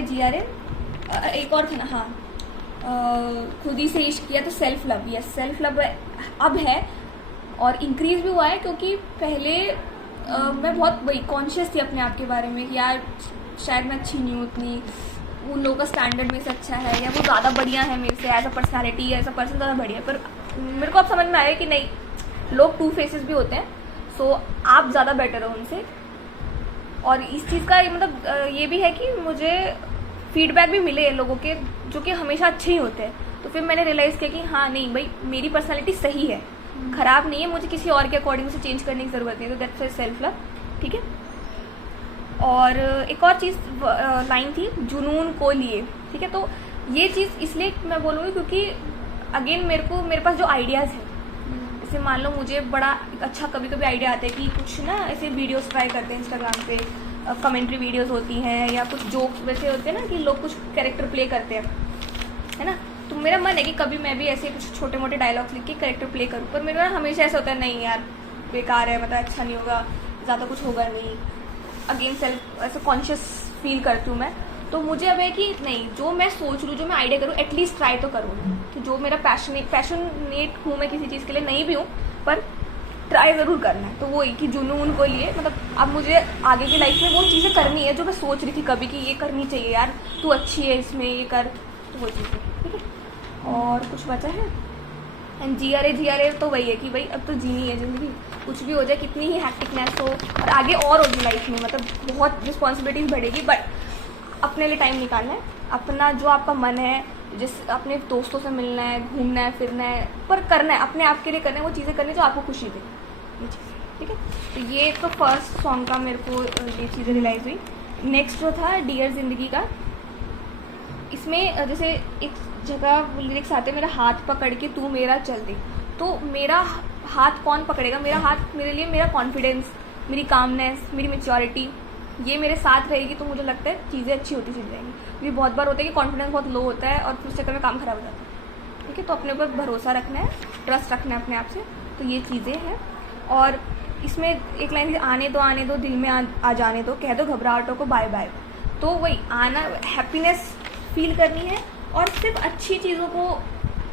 एक और था ना, हाँ, खुद ही से इश्क किया, तो self love, yes self love अब है और इंक्रीज भी हुआ है, क्योंकि पहले मैं बहुत वही कॉन्शियस थी अपने आप के बारे में कि यार शायद मैं अच्छी नहीं हूँ उतनी, उन लोगों का स्टैंडर्ड मेरे से अच्छा है, या वो ज़्यादा बढ़िया है मेरे से, as a personality as a person ज़्यादा बढ़िया है। पर मेरे को अब समझ में आया कि नहीं, लोग 2 फेसेस भी होते हैं, सो आप ज़्यादा बेटर हो उनसे। और इस चीज़ का मतलब ये भी है कि मुझे फीडबैक भी मिले लोगों के जो कि हमेशा अच्छे ही होते हैं, तो फिर मैंने रियलाइज़ किया कि हाँ नहीं भाई मेरी पर्सनैलिटी सही है, ख़राब नहीं है, मुझे किसी और के अकॉर्डिंग से चेंज करने की ज़रूरत नहीं है, तो दैट्स वाई सेल्फ लव, ठीक है। और एक और चीज़ लाइन थी, जुनून को लिए, ठीक है। तो ये चीज़ इसलिए मैं बोलूँगी क्योंकि अगेन मेरे पास जो आइडियाज़ हैं, जैसे मान लो मुझे बड़ा अच्छा कभी कभी आइडिया आता है कि कुछ ना ऐसे वीडियोस ट्राई करते हैं इंस्टाग्राम पे, कमेंट्री वीडियोस होती हैं या कुछ जोक्स वैसे होते हैं ना कि लोग कुछ कैरेक्टर प्ले करते हैं, है ना। तो मेरा मन है कि कभी मैं भी ऐसे कुछ छोटे मोटे डायलॉग्स लिख के कैरेक्टर प्ले करूँ, पर मेरा हमेशा ऐसा होता है नहीं यार बेकार है, मतलब अच्छा नहीं होगा, ज़्यादा कुछ होगा नहीं, अगेन सेल्फ ऐसे कॉन्शियस फील करती हूँ मैं। तो मुझे अब है कि नहीं, जो मैं सोच लूँ, जो मैं आइडिया करूँ, एटलीस्ट ट्राई तो करूँ कि जो मेरा पैशनेट हूँ मैं किसी चीज़ के लिए, नहीं भी हूँ पर ट्राई ज़रूर करना है। तो वो कि जुनून को लिए, मतलब अब मुझे आगे की लाइफ में वो चीज़ें करनी है जो मैं सोच रही थी कभी कि ये करनी चाहिए यार, तू अच्छी है इसमें, ये कर, तो वो चीज़ें, ठीक है। और कुछ बचा है एंड जी आर ए तो वही है कि भाई अब तो जीनी है ज़िंदगी, कुछ भी हो जाए, कितनी ही हैक्टिकनेस हो और आगे और होगी लाइफ में, मतलब बहुत रिस्पॉन्सिबिलिटीज बढ़ेगी, बट अपने लिए टाइम निकालना है, अपना जो आपका मन है, जिस अपने दोस्तों से मिलना है, घूमना है, फिरना है, पर करना है, अपने आप के लिए करना है, वो चीज़ें करनी जो आपको खुशी दे, ये चीज़, ठीक है। तो ये तो फर्स्ट सॉन्ग का मेरे को ये चीज़ें रियलाइज़ हुई। नेक्स्ट जो था डियर ज़िंदगी का, इसमें जैसे एक जगह लिरिक्स आते हैं, मेरा हाथ पकड़ के तू मेरा चल दे। तो मेरा हाथ कौन पकड़ेगा? मेरा हाथ मेरे लिए मेरा कॉन्फिडेंस, मेरी कामनेस, मेरी मैच्योरिटी, ये मेरे साथ रहेगी तो मुझे लगता है चीज़ें अच्छी होती चली जाएंगी। क्योंकि बहुत बार होता है कि कॉन्फिडेंस बहुत लो होता है और फिर उस चक्कर में काम खराब हो जाता है, ठीक है। तो अपने ऊपर भरोसा रखना है, ट्रस्ट रखना है अपने आप से, तो ये चीज़ें हैं। और इसमें एक लाइन थी, आने दो दिल में आ जाने दो, कह दो घबराहटों को बाय बाय। तो वही आना, हैप्पीनेस फील करनी है और सिर्फ अच्छी चीज़ों को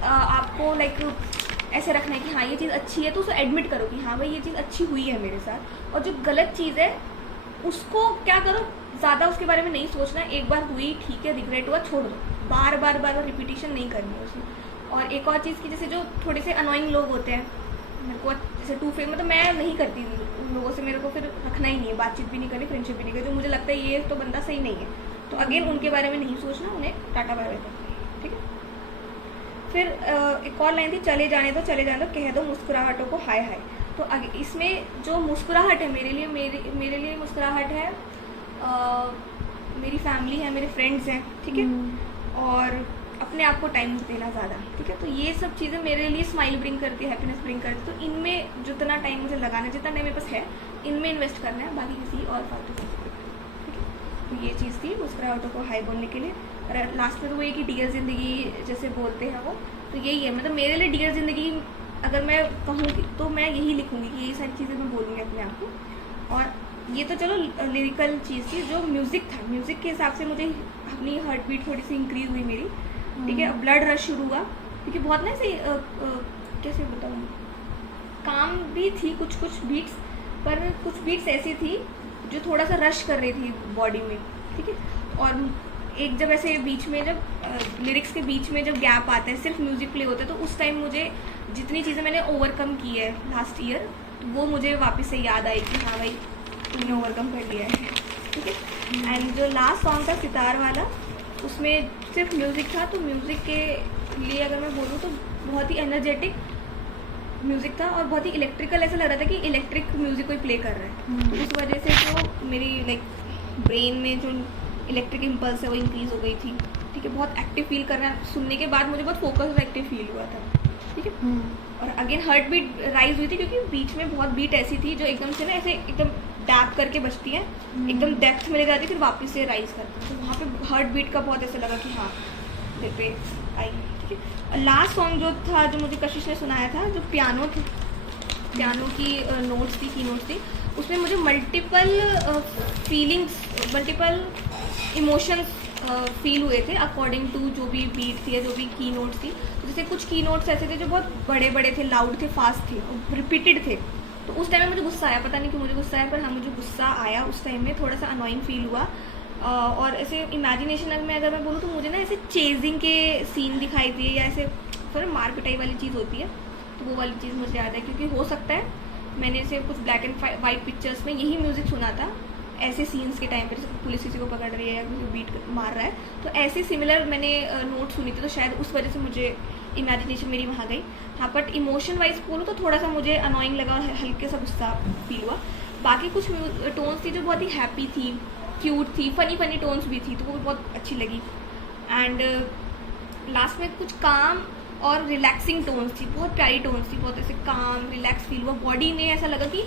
आपको लाइक ऐसे रखना है कि हाँ ये चीज़ अच्छी है, तो उसे एडमिट करो कि हाँ भाई ये चीज़ अच्छी हुई है मेरे साथ। और जो गलत चीज़ है उसको क्या करो, ज़्यादा उसके बारे में नहीं सोचना, एक बार हुई ठीक है, रिग्रेट हुआ, छोड़ दो, बार बार रिपीटिशन नहीं करनी है उसमें। और एक और चीज़ की, जैसे जो थोड़े से अनोइंग लोग होते हैं, मेरे को जैसे टू फेस, मतलब मैं नहीं करती उन लोगों से, मेरे को फिर रखना ही नहीं है, बातचीत भी नहीं करनी, फ्रेंडशिप भी नहीं करनी, जो मुझे लगता है ये तो बंदा सही नहीं है, तो अगेन उनके बारे में नहीं सोचना, उन्हें टाटा बाय बाय करना, ठीक है। फिर एक और लाइन थी, चले जाने दो कह दो मुस्कुराहटों को हाय हाय। तो इसमें जो मुस्कुराहट है मेरे लिए मुस्कुराहट है मेरी फैमिली है, मेरे फ्रेंड्स हैं, ठीक है, और अपने आप को टाइम देना ज़्यादा, ठीक है। तो ये सब चीज़ें मेरे लिए स्माइल ब्रिंग करती है, हैप्पीनेस ब्रिंग करती है। तो इनमें जितना टाइम मुझे लगाना, जितना टाइम मेरे पास है, इनमें इन्वेस्ट करना है, बाकी किसी और फालतू चीज़, ठीक है। तो ये चीज़ थी मुस्कुराहटों को हाय बोलने के लिए। और लास्ट में तो वो ये कि डियर ज़िंदगी जैसे बोलते हैं वो, तो यही है, मतलब मेरे लिए डियर ज़िंदगी अगर मैं कहूँगी तो मैं यही लिखूँगी कि ये सारी चीज़ें मैं बोलूँगी अपने आप को। और ये तो चलो लिरिकल चीज़ थी। जो म्यूज़िक था, म्यूज़िक के हिसाब से मुझे अपनी हार्ट बीट थोड़ी सी इंक्रीज़ हुई मेरी, ठीक है, ब्लड रश शुरू हुआ, क्योंकि बहुत ना ऐसे कैसे बताऊँ, काम भी थी कुछ बीट्स, पर कुछ बीट्स ऐसी थी जो थोड़ा सा रश कर रही थी बॉडी में, ठीक है। और एक जब ऐसे बीच में, जब लिरिक्स के बीच में जब गैप आता है, सिर्फ म्यूज़िक प्ले होता है, तो उस टाइम मुझे जितनी चीज़ें मैंने ओवरकम की है लास्ट ईयर, वो मुझे वापस से याद आई कि हाँ भाई तुमने ओवरकम कर लिया है, ठीक है। एंड जो लास्ट सॉन्ग था सितार वाला, उसमें सिर्फ म्यूज़िक था, तो म्यूज़िक के लिए अगर मैं बोलूँ तो बहुत ही एनर्जेटिक म्यूज़िक था और बहुत ही इलेक्ट्रिकल, ऐसा लग रहा था कि इलेक्ट्रिक म्यूज़िक कोई प्ले कर रहा है। तो उस वजह से जो मेरी लाइक ब्रेन में जो इलेक्ट्रिक इम्पल्स है वो इंक्रीज़ हो गई थी, ठीक है। बहुत एक्टिव फील करना, सुनने के बाद मुझे बहुत फोकस और एक्टिव फील हुआ था, ठीक है। और अगेन हार्ट बीट राइज हुई थी, क्योंकि बीच में बहुत बीट ऐसी थी जो एकदम से ना ऐसे एकदम डैप करके बजती है, एकदम डेप्थ में ले जाती, फिर वापस से राइज करती, तो वहाँ पे हार्ट बीट का बहुत ऐसा लगा कि हाँ दिल पे आई, ठीक है। और लास्ट सॉन्ग जो था, जो मुझे कशिश ने सुनाया था, जो पियानो की नोट्स थी, की नोट्स थी, उसमें मुझे multiple feelings, multiple emotions feel हुए थे अकॉर्डिंग टू जो भी बीट थी या जो भी की नोट्स थी। जैसे कुछ की नोट्स ऐसे थे जो बहुत बड़े बड़े थे, लाउड थे, फास्ट थे, रिपीटेड थे, तो उस टाइम में मुझे गुस्सा आया, पता नहीं क्यों मुझे गुस्सा आया, पर हाँ मुझे गुस्सा आया उस टाइम में, थोड़ा सा अनोइंग फील हुआ। और ऐसे इमेजिनेशन में अगर मैं बोलूँ तो मुझे ना ऐसे चेजिंग के सीन दिखाई दिए, या ऐसे थोड़ा मार पिटाई वाली चीज़ होती है, तो वो वाली चीज़ मुझे याद है, क्योंकि हो सकता है मैंने ऐसे कुछ ब्लैक एंड वाइट पिक्चर्स में यही म्यूज़िक सुना था ऐसे सीन्स के टाइम पे, जैसे पुलिस किसी को पकड़ रही है या किसी बीट मार रहा है, तो ऐसे सिमिलर मैंने नोट सुनी थी, तो शायद उस वजह से मुझे इमेजिनेशन मेरी वहाँ गई। हाँ, बट इमोशन वाइज बोलूँ तो थोड़ा सा मुझे अनोइंग लगा और हल्के सा गुस्सा फील हुआ। बाकी कुछ टोन्स थी जो बहुत ही हैप्पी थी, क्यूट थी, फनी टोन्स भी थी, तो वो भी बहुत अच्छी लगी। एंड लास्ट में कुछ काम और रिलैक्सिंग टोन्स थी, बहुत प्यारी टोन्स थी, बहुत ऐसे काम रिलैक्स फील हुआ। बॉडी में ऐसा लगा कि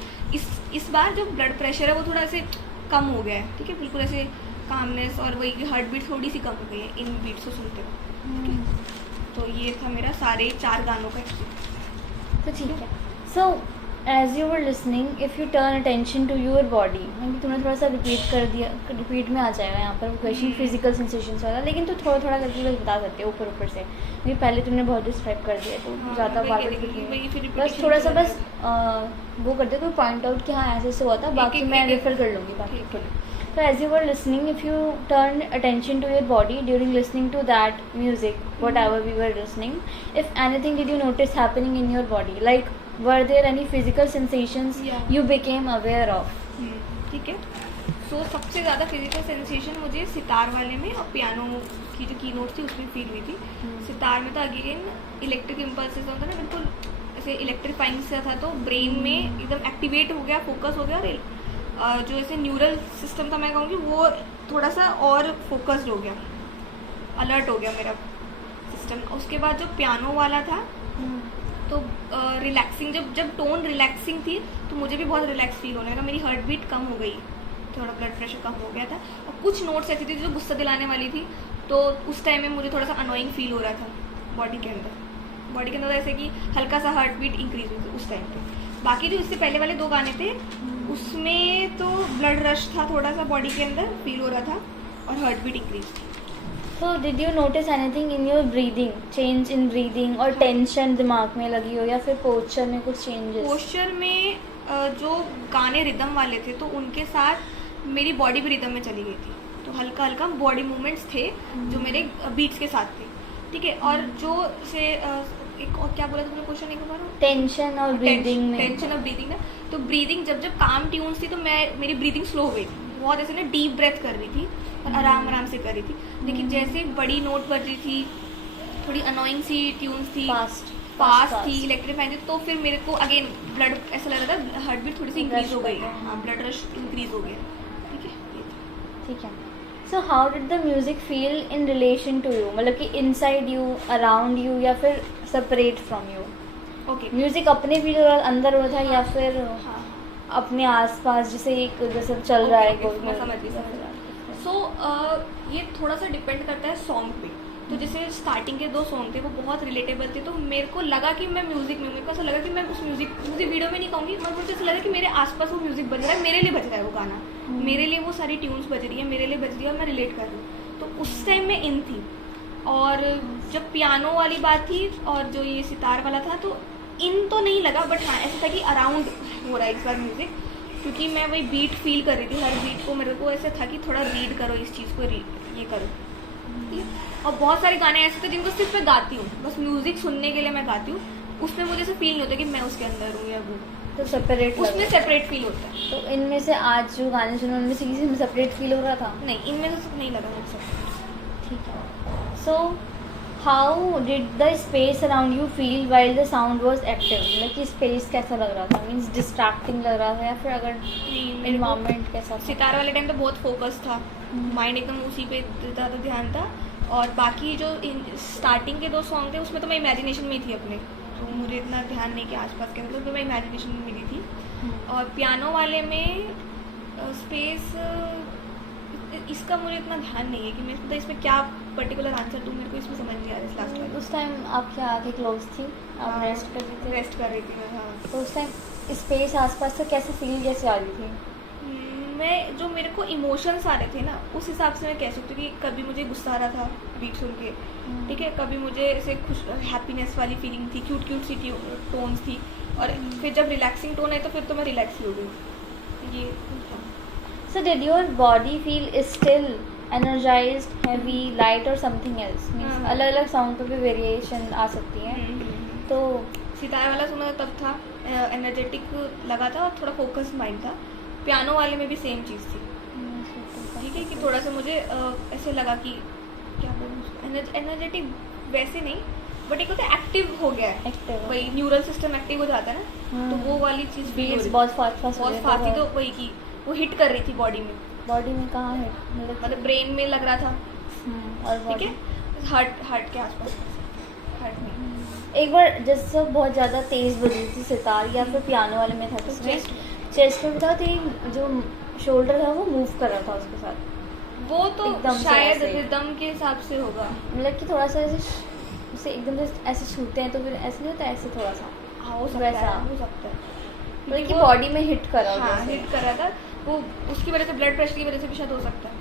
इस बार जो ब्लड प्रेशर है वो थोड़ा ऐसे कम हो गया है, ठीक है, बिल्कुल ऐसे कामनेस, और वही हार्ट बीट थोड़ी सी कम हो गई है इन बीट्स को सुनते हुए। तो ये था मेरा सारे 4 गानों का एक्सपीरियंस। तो ठीक है। So as you were listening, if you turn attention to your body, मतलब तुमने थोड़ा सा रिपीट कर दिया, रिपीट में आ जाएगा यहाँ पर क्वेश्चन फिजिकल सेंसेशंस वाला, लेकिन तो थोड़ा थोड़ा करके बस बता सकते हो ऊपर से, क्योंकि पहले तुमने बहुत डिस्क्राइब कर दिया, तो ज़्यादा बस थोड़ा सा बस वो कर दे, कोई पॉइंट आउट कि हाँ ऐसे हुआ था, बाकी मैं रेफर कर लूँगी बाकी खुद। So as you were listening, if you turn attention to your body during listening to that music, whatever we were listening, if anything did you notice happening in your body? Like, were there any physical sensations you became aware of? ठीक है। सो सबसे ज़्यादा physical sensation मुझे सितार वाले में और piano की जो की नोट थी उसमें फील हुई थी। सितार में तो अगेन इलेक्ट्रिक इम्पल्सेस होता है ना, बिल्कुल ऐसे इलेक्ट्रीफाइंग सा था, तो ब्रेन में एकदम एक्टिवेट हो गया, फोकस हो गया, और जो ऐसे न्यूरल सिस्टम था मैं कहूँगी वो थोड़ा सा और फोकस्ड हो गया, अलर्ट हो गया मेरा सिस्टम। उसके बाद जो पियानो वाला था तो रिलैक्सिंग, जब टोन रिलैक्सिंग थी तो मुझे भी बहुत रिलैक्स फील होने लगा, मेरी हार्ट बीट कम हो गई, थोड़ा ब्लड प्रेशर कम हो गया था। और कुछ नोट्स ऐसी थी जो गुस्सा दिलाने वाली थी, तो उस टाइम में मुझे थोड़ा सा अनोइंग फील हो रहा था बॉडी के अंदर ऐसे कि हल्का सा हार्ट बीट इंक्रीज हुई थी उस टाइम पे। बाकी जो इससे पहले वाले 2 गाने थे उसमें तो ब्लड रश था, थोड़ा सा बॉडी के अंदर फील हो रहा था और हार्ट बीट इंक्रीज थी। So did you notice anything in your breathing, change in breathing, और टेंशन दिमाग में लगी हो, या फिर पोस्चर में कुछ चेंजेस? पोस्चर में जो गाने रिदम वाले थे तो उनके साथ मेरी बॉडी भी रिदम में चली गई थी, तो हल्का हल्का बॉडी मूवमेंट्स थे जो मेरे बीट्स के साथ थे, ठीक है। और जो से एक और क्या बोला तुमने क्वेश्चन, एक बार टेंशन और ब्रीदिंग में, टेंशन और ब्रीदिंग ना, तो ब्रीदिंग जब काम ट्यून्स थी तो मेरी ब्रीदिंग स्लो हो गई थी, बहुत ऐसे ना डीप ब्रेथ कर रही थी और आराम से कर रही थी। लेकिन जैसे बड़ी नोट बज रही थी, थोड़ी अनोइंग सी ट्यून्स थी, फास्ट थी, इलेक्ट्रीफाइंग थी, तो फिर मेरे को अगेन ब्लड ऐसा लग रहा था, हार्ट बीट थोड़ी सी इंक्रीज हो गई, हाँ ब्लड रश इंक्रीज हो गया, ठीक है। So how did the music feel in relation to you, मतलब कि इनसाइड यू, अराउंड यू, या फिर separate from you? Okay, music अपने फील अंदर हो रहा था या फिर अपने आसपास जैसे एक जैसे चल रहा है? मैं समझ गई। सो ये थोड़ा सा डिपेंड करता है सॉन्ग पे। तो जैसे स्टार्टिंग के 2 सॉन्ग थे वो बहुत रिलेटेबल थे, तो मेरे को लगा कि मैं म्यूजिक में, मेरे को ऐसा लगा कि मैं उस म्यूजिक वीडियो में नहीं कहूँगी, मगर मुझे ऐसा लगा कि मेरे आसपास वो म्यूजिक बज रहा है, मेरे लिए बज रहा है वो गाना, मेरे लिए वो सारी ट्यून्स बज रही है, मेरे लिए बज रही है और मैं रिलेट कर रही हूँ। तो उस टाइम में इन थी। और जब पियानो वाली बात थी और जो ये सितार वाला था तो इन तो नहीं लगा, बट हाँ ऐसा था कि अराउंड हो रहा है इस बार म्यूजिक, क्योंकि मैं वही बीट फील कर रही थी, हर बीट को मेरे को ऐसा था कि थोड़ा रीड करो इस चीज़ को, ये करो। और बहुत सारे गाने ऐसे थे जिनको सिर्फ मैं गाती हूँ, बस म्यूजिक सुनने के लिए मैं गाती हूँ, उसमें मुझे ऐसा फील नहीं होता कि मैं उसके अंदर हूँ या वो, तो सेपरेट, उसमें सेपरेट फील होता है। तो इनमें से आज जो गाने सुने उनमें से किसी में सेपरेट फील हो रहा था? नहीं, इनमें से नहीं लगा मुझे। ठीक है। So how did the space around you feel while the sound was active, मतलब कि स्पेस कैसा लग रहा था, मीन्स डिस्ट्रैक्टिंग लग रहा था, या फिर अगर इन्वायरमेंट कैसा? सितार वाले टाइम तो बहुत फोकस था, माइंड एकदम उसी पे ज़्यादा ध्यान था। और बाकी जो स्टार्टिंग के 2 सॉन्ग थे उसमें तो मैं इमेजिनेशन में ही थी अपने, तो मुझे इतना ध्यान नहीं कि आसपास के अंदर, तो मैं इमेजिनेशन में मिली थी। और पियानो वाले में स्पेस, इसका मुझे इतना ध्यान नहीं है कि मैं तो इसमें क्या पर्टिकुलर आंसर दूँ, मेरे को इसमें समझ नहीं आ रहा है। लास्ट में उस टाइम आपकी आँखें क्लोज थी, आप रेस्ट कर रही थी? रेस्ट कर रही थी मैं, हाँ। तो उस टाइम स्पेस आसपास से कैसे फील कैसे आ रही थी? मैं जो मेरे को इमोशंस आ रहे थे ना, उस हिसाब से मैं कह सकती हूँ कि कभी मुझे गुस्सा आ रहा था बीट सुन के, ठीक है, कभी मुझे ऐसे खुश हैप्पीनेस वाली फीलिंग थी, क्यूट सी टोन्स थी, और फिर जब रिलैक्सिंग टोन है तो फिर तो मैं रिलैक्स ही हो गई। ये so did your body feel still, energised, heavy, light और समथिंग एल्स? मींस अलग अलग साउंड पे भी वेरिएशन आ सकती है। तो सितार वाला सुना तब था एनर्जेटिक लगा था और थोड़ा फोकस माइंड था। पियानो वाले में भी सेम चीज़ थी, ठीक है, कि थोड़ा सा मुझे ऐसे लगा कि क्या बोलूँ उसको, एनर्जेटिक वैसे नहीं, बट एक होता है एक्टिव हो गया है, Active। वही न्यूरल सिस्टम एक्टिव हो जाता है ना, तो वो वाली चीज़ बीट्स बहुत फास्ट फास्ट बहुत फास्ट थी, तो वही की वो हिट कर रही थी बॉडी में, बॉडी में कहाँ है मतलब ब्रेन में लग रहा था, और ठीक body- है, हार्ट के आसपास, हार्ट में, एक बार जैसे बहुत ज़्यादा तेज़ बजी थी सितार या फिर पियानो वाले में था तो जिसमें chest चेस्ट पे था, तो जो शोल्डर था वो मूव कर रहा था उसके साथ, वो तो एकदम से शायद ऐसे। रिदम के हिसाब से होगा। मतलब कि थोड़ा सा ऐसे उसे एकदम से ऐसे छूते हैं तो फिर ऐसे नहीं होता, ऐसे थोड़ा सा हाँ हो सकता वैसा। है, हो सकता है, मतलब कि वो- बॉडी में हिट करा हाँ जैसे। हिट कर रहा था वो, उसकी वजह से ब्लड प्रेशर की वजह से भी शायद हो सकता है।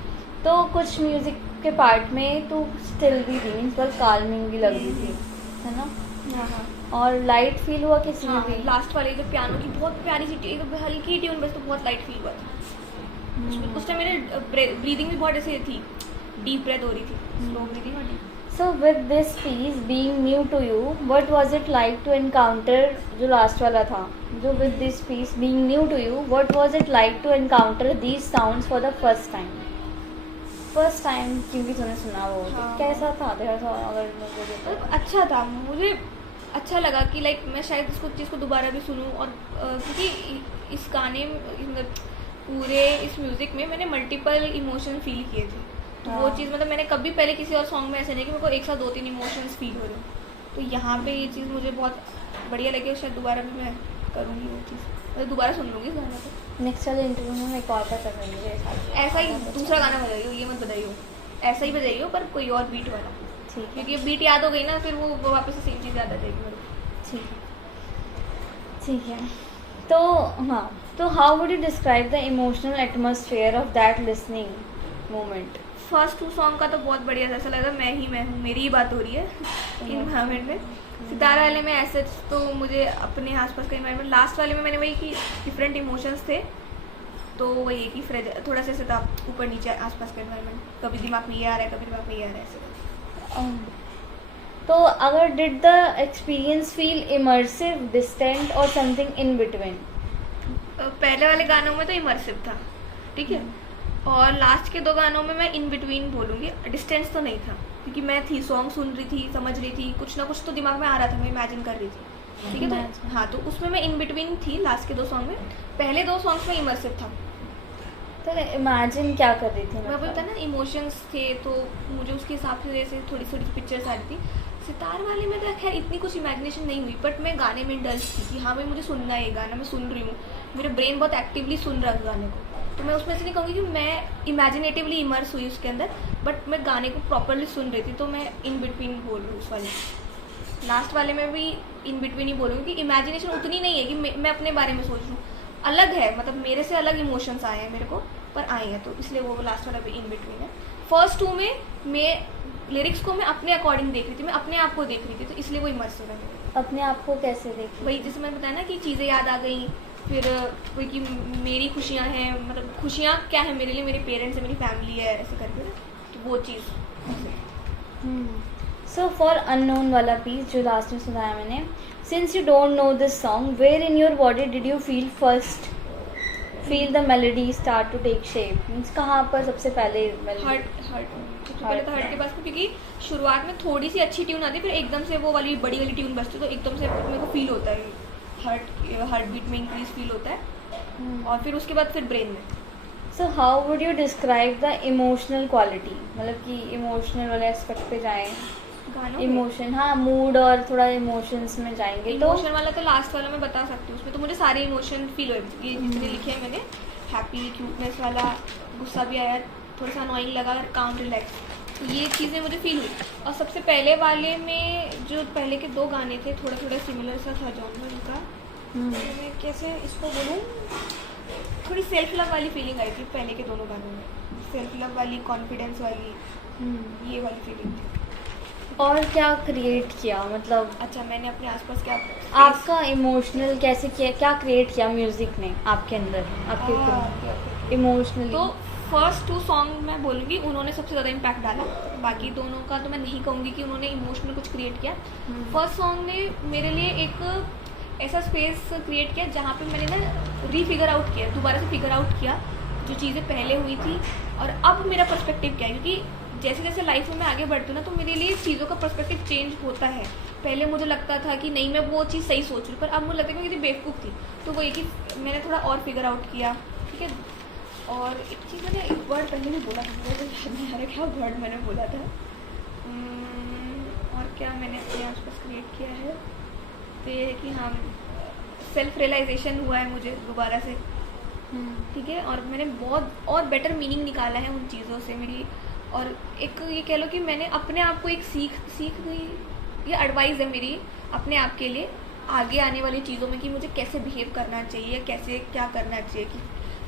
तो कुछ म्यूजिक के पार्ट में तो स्टिल भी थी, मीन्स पर काल्मिंग भी लग रही थी, है ना, हाँ हाँ और लाइट फील हुआ किसी हाँ, में भी। लास्ट वाले जो पियानो की बहुत प्यारी सी एक हल्की ट्यून, बस तो बहुत लाइट फील हुआ था। उस टाइम मेरे ब्रीदिंग भी बहुत ऐसे थी, डीप ब्रेथ हो रही थी, स्लो ब्रीदिंग और deep. So with this piece being new to you, what was it like to encounter जो लास्ट वाला था, जो with this piece being new to you, what was it like to encounter these sounds for the first time? First time क्योंकि तूने सुना वो, तो हाँ। कैसा था तेरा सा, अगर मुझे मतलब अच्छा था, मुझे अच्छा लगा कि लाइक मैं शायद इसको चीज़ को दोबारा भी सुनूं, और क्योंकि इस गाने में मतलब पूरे इस म्यूज़िक में मैंने मल्टीपल इमोशन फील किए थे, तो वो हाँ। चीज़ मतलब मैंने कभी पहले किसी और सॉन्ग में ऐसे नहीं कि मेरे को एक साथ 2-3 इमोशंस फील हो रहे हो, तो यहाँ पे ये चीज़ मुझे बहुत बढ़िया लगी, और शायद दोबारा भी मैं करूँगी वो चीज़, मतलब दोबारा सुन लूँगी इस गाने को। नेक्स्ट वाले इंटरव्यू में मैं एक और पता करूँगी मेरे साथ। ऐसा ही दूसरा गाना बजाइयो, ये मत बजाइयो, ऐसा ही बजाइयो पर कोई और बीट वाला, ठीक है, क्योंकि बीट याद हो गई ना, फिर वो वापस से सेम चीज़ याद आ जाएगी मेरे को। ठीक है, ठीक है। तो हाँ, तो how would you describe the emotional atmosphere of that listening moment? First 2 song का तो बहुत बढ़िया था, ऐसा लगा मैं हूँ, मेरी ही बात हो रही है इन्वायरमेंट में। सितारा वाले में ऐसे तो मुझे अपने आसपास का इन्वायरमेंट, लास्ट वाले में मैंने वही कि डिफरेंट इमोशंस थे, तो वही है कि थोड़ा सा ऐसे था ऊपर नीचे आसपास का इन्वायरमेंट, कभी दिमाग में ये आ रहा है, कभी दिमाग में ये आ रहा है, ऐसे। तो अगर did the experience feel immersive, distant और समथिंग इन बिटवीन? पहले वाले गानों में तो इमर्सिव था, ठीक है, और लास्ट के 2 गानों में मैं इन बिटवीन बोलूँगी, डिस्टेंस तो नहीं था, क्योंकि मैं थी सॉन्ग सुन रही थी, समझ रही थी, कुछ ना कुछ तो दिमाग में आ रहा था, मैं इमेजिन कर रही थी, ठीक है, तो Imagine। हाँ, तो उसमें मैं इन बिटवीन थी लास्ट के 2 सॉन्ग में। पहले 2 सॉन्ग्स में इमर्सिव था, तो इमेजिन क्या कर रही थी? मैं बोलता ना इमोशंस थे, तो मुझे उसके हिसाब से जैसे थोड़ी थोड़ी पिक्चर्स आ रही थी। सितार वाले में तो खैर इतनी कुछ इमेजिनेशन नहीं हुई, बट मैं गाने में इंडल्ज थी कि हाँ भाई मुझे सुनना है, ये गाना मैं सुन रही हूँ, मेरा ब्रेन बहुत एक्टिवली सुन रहा है उस गाने को, तो मैं उसमें से नहीं कहूँगी कि मैं इमेजिनेटिवली इमर्स हुई उसके अंदर, बट मैं गाने को प्रॉपरली सुन रही थी, तो मैं इन बिटवीन बोल रही हूँ उस वाले। लास्ट वाले में भी इन बिटवीन ही बोलूँगी कि इमेजिनेशन उतनी नहीं है कि मैं अपने बारे में सोच रही हूँ, अलग है, मतलब मेरे से अलग इमोशंस आए हैं मेरे को, पर आए हैं, तो इसलिए वो लास्ट वाला भी इन बिटवीन है। फर्स्ट 2 में मैं लिरिक्स को मैं अपने अकॉर्डिंग देख रही थी, मैं अपने आप को देख रही थी, तो इसलिए वो इमर्सिव है। अपने आप को कैसे देखी? वही जैसे मैंने बताया ना कि चीज़ें याद आ गई, फिर वही कि मेरी खुशियाँ हैं, मतलब खुशियाँ क्या है मेरे लिए, मेरे पेरेंट्स है, मेरी फैमिली है, ऐसे करके ना, तो वो चीज़। सो फॉर अननोन वाला पीस जो लास्ट में सुनाया मैंने, since you don't know this song, where in your body did you feel the melody start to take shape? Means कहाँ पर सबसे पहले हर्ट सबसे पहले तो हर्ट के पास में, क्योंकि शुरुआत में थोड़ी सी अच्छी ट्यून आती है, फिर एकदम से वो वाली बड़ी वाली ट्यून बजती है, तो एकदम से मेरे को फील होता है, हार्ट बीट में इंक्रीज फील होता है, और फिर उसके बाद फिर ब्रेन में। So how would you describe the emotional quality? मतलब कि इमोशनल वाले एस्पेक्ट पे जाएं, गानों इमोशन, हाँ मूड और थोड़ा इमोशंस में जाएंगे तो इमोशन वाला तो लास्ट वाला मैं बता सकती हूँ, उसमें तो मुझे सारे इमोशन फील हुए, जितने लिखे हैं मैंने, हैप्पी, क्यूटनेस वाला, गुस्सा भी आया, थोड़ा सा अनोइंग लगा, काम, रिलैक्स, तो ये चीज़ें मुझे फील हुई। और सबसे पहले वाले में जो पहले के 2 गाने थे, थोड़ा थोड़ा सिमिलर सा था जॉनर उनका, तो मैं कैसे इसको बोलूँ, थोड़ी सेल्फ लव वाली फीलिंग आई थी पहले के दोनों गानों में, सेल्फ लव वाली, कॉन्फिडेंस वाली, ये वाली फीलिंग थी। और क्या क्रिएट किया, मतलब अच्छा, मैंने अपने आसपास क्या आपका इमोशनल कैसे किया, क्या क्रिएट किया म्यूजिक ने आपके अंदर, आपके इमोशनली? तो फर्स्ट 2 सॉन्ग मैं बोलूँगी उन्होंने सबसे ज़्यादा इम्पैक्ट डाला, बाकी दोनों का तो मैं नहीं कहूँगी कि उन्होंने इमोशनल कुछ क्रिएट किया। फर्स्ट सॉन्ग ने मेरे लिए एक ऐसा स्पेस क्रिएट किया जहाँ पे मैंने ना रीफिगर आउट किया, दोबारा से फिगर आउट किया जो चीज़ें पहले हुई थी, और अब मेरा पर्सपेक्टिव क्या है, क्योंकि जैसे जैसे लाइफ में मैं आगे बढ़ती हूँ ना, तो मेरे लिए चीज़ों का पर्सपेक्टिव चेंज होता है। पहले मुझे लगता था कि नहीं मैं वो चीज़ सही सोच रही हूँ, पर अब मुझे लगता है कि मैं कितनी बेवकूफ़ थी। तो वो एक ही मैंने थोड़ा और फिगर आउट किया, ठीक है। और एक चीज़ मैंने एक वर्ड पहले भी बोला था, मुझे तो याद नहीं आ रहा क्या वर्ड मैंने बोला था। और क्या मैंने अपने आसपास क्रिएट किया है, तो ये है कि हाँ सेल्फ रियलाइजेशन हुआ है मुझे दोबारा से, ठीक है। और मैंने बहुत और बेटर मीनिंग निकाला है उन चीज़ों से मेरी। और एक ये कह लो कि मैंने अपने आप को एक सीख गई, ये एडवाइस है मेरी अपने आप के लिए आगे आने वाली चीज़ों में कि मुझे कैसे बिहेव करना चाहिए, कैसे क्या करना चाहिए, कि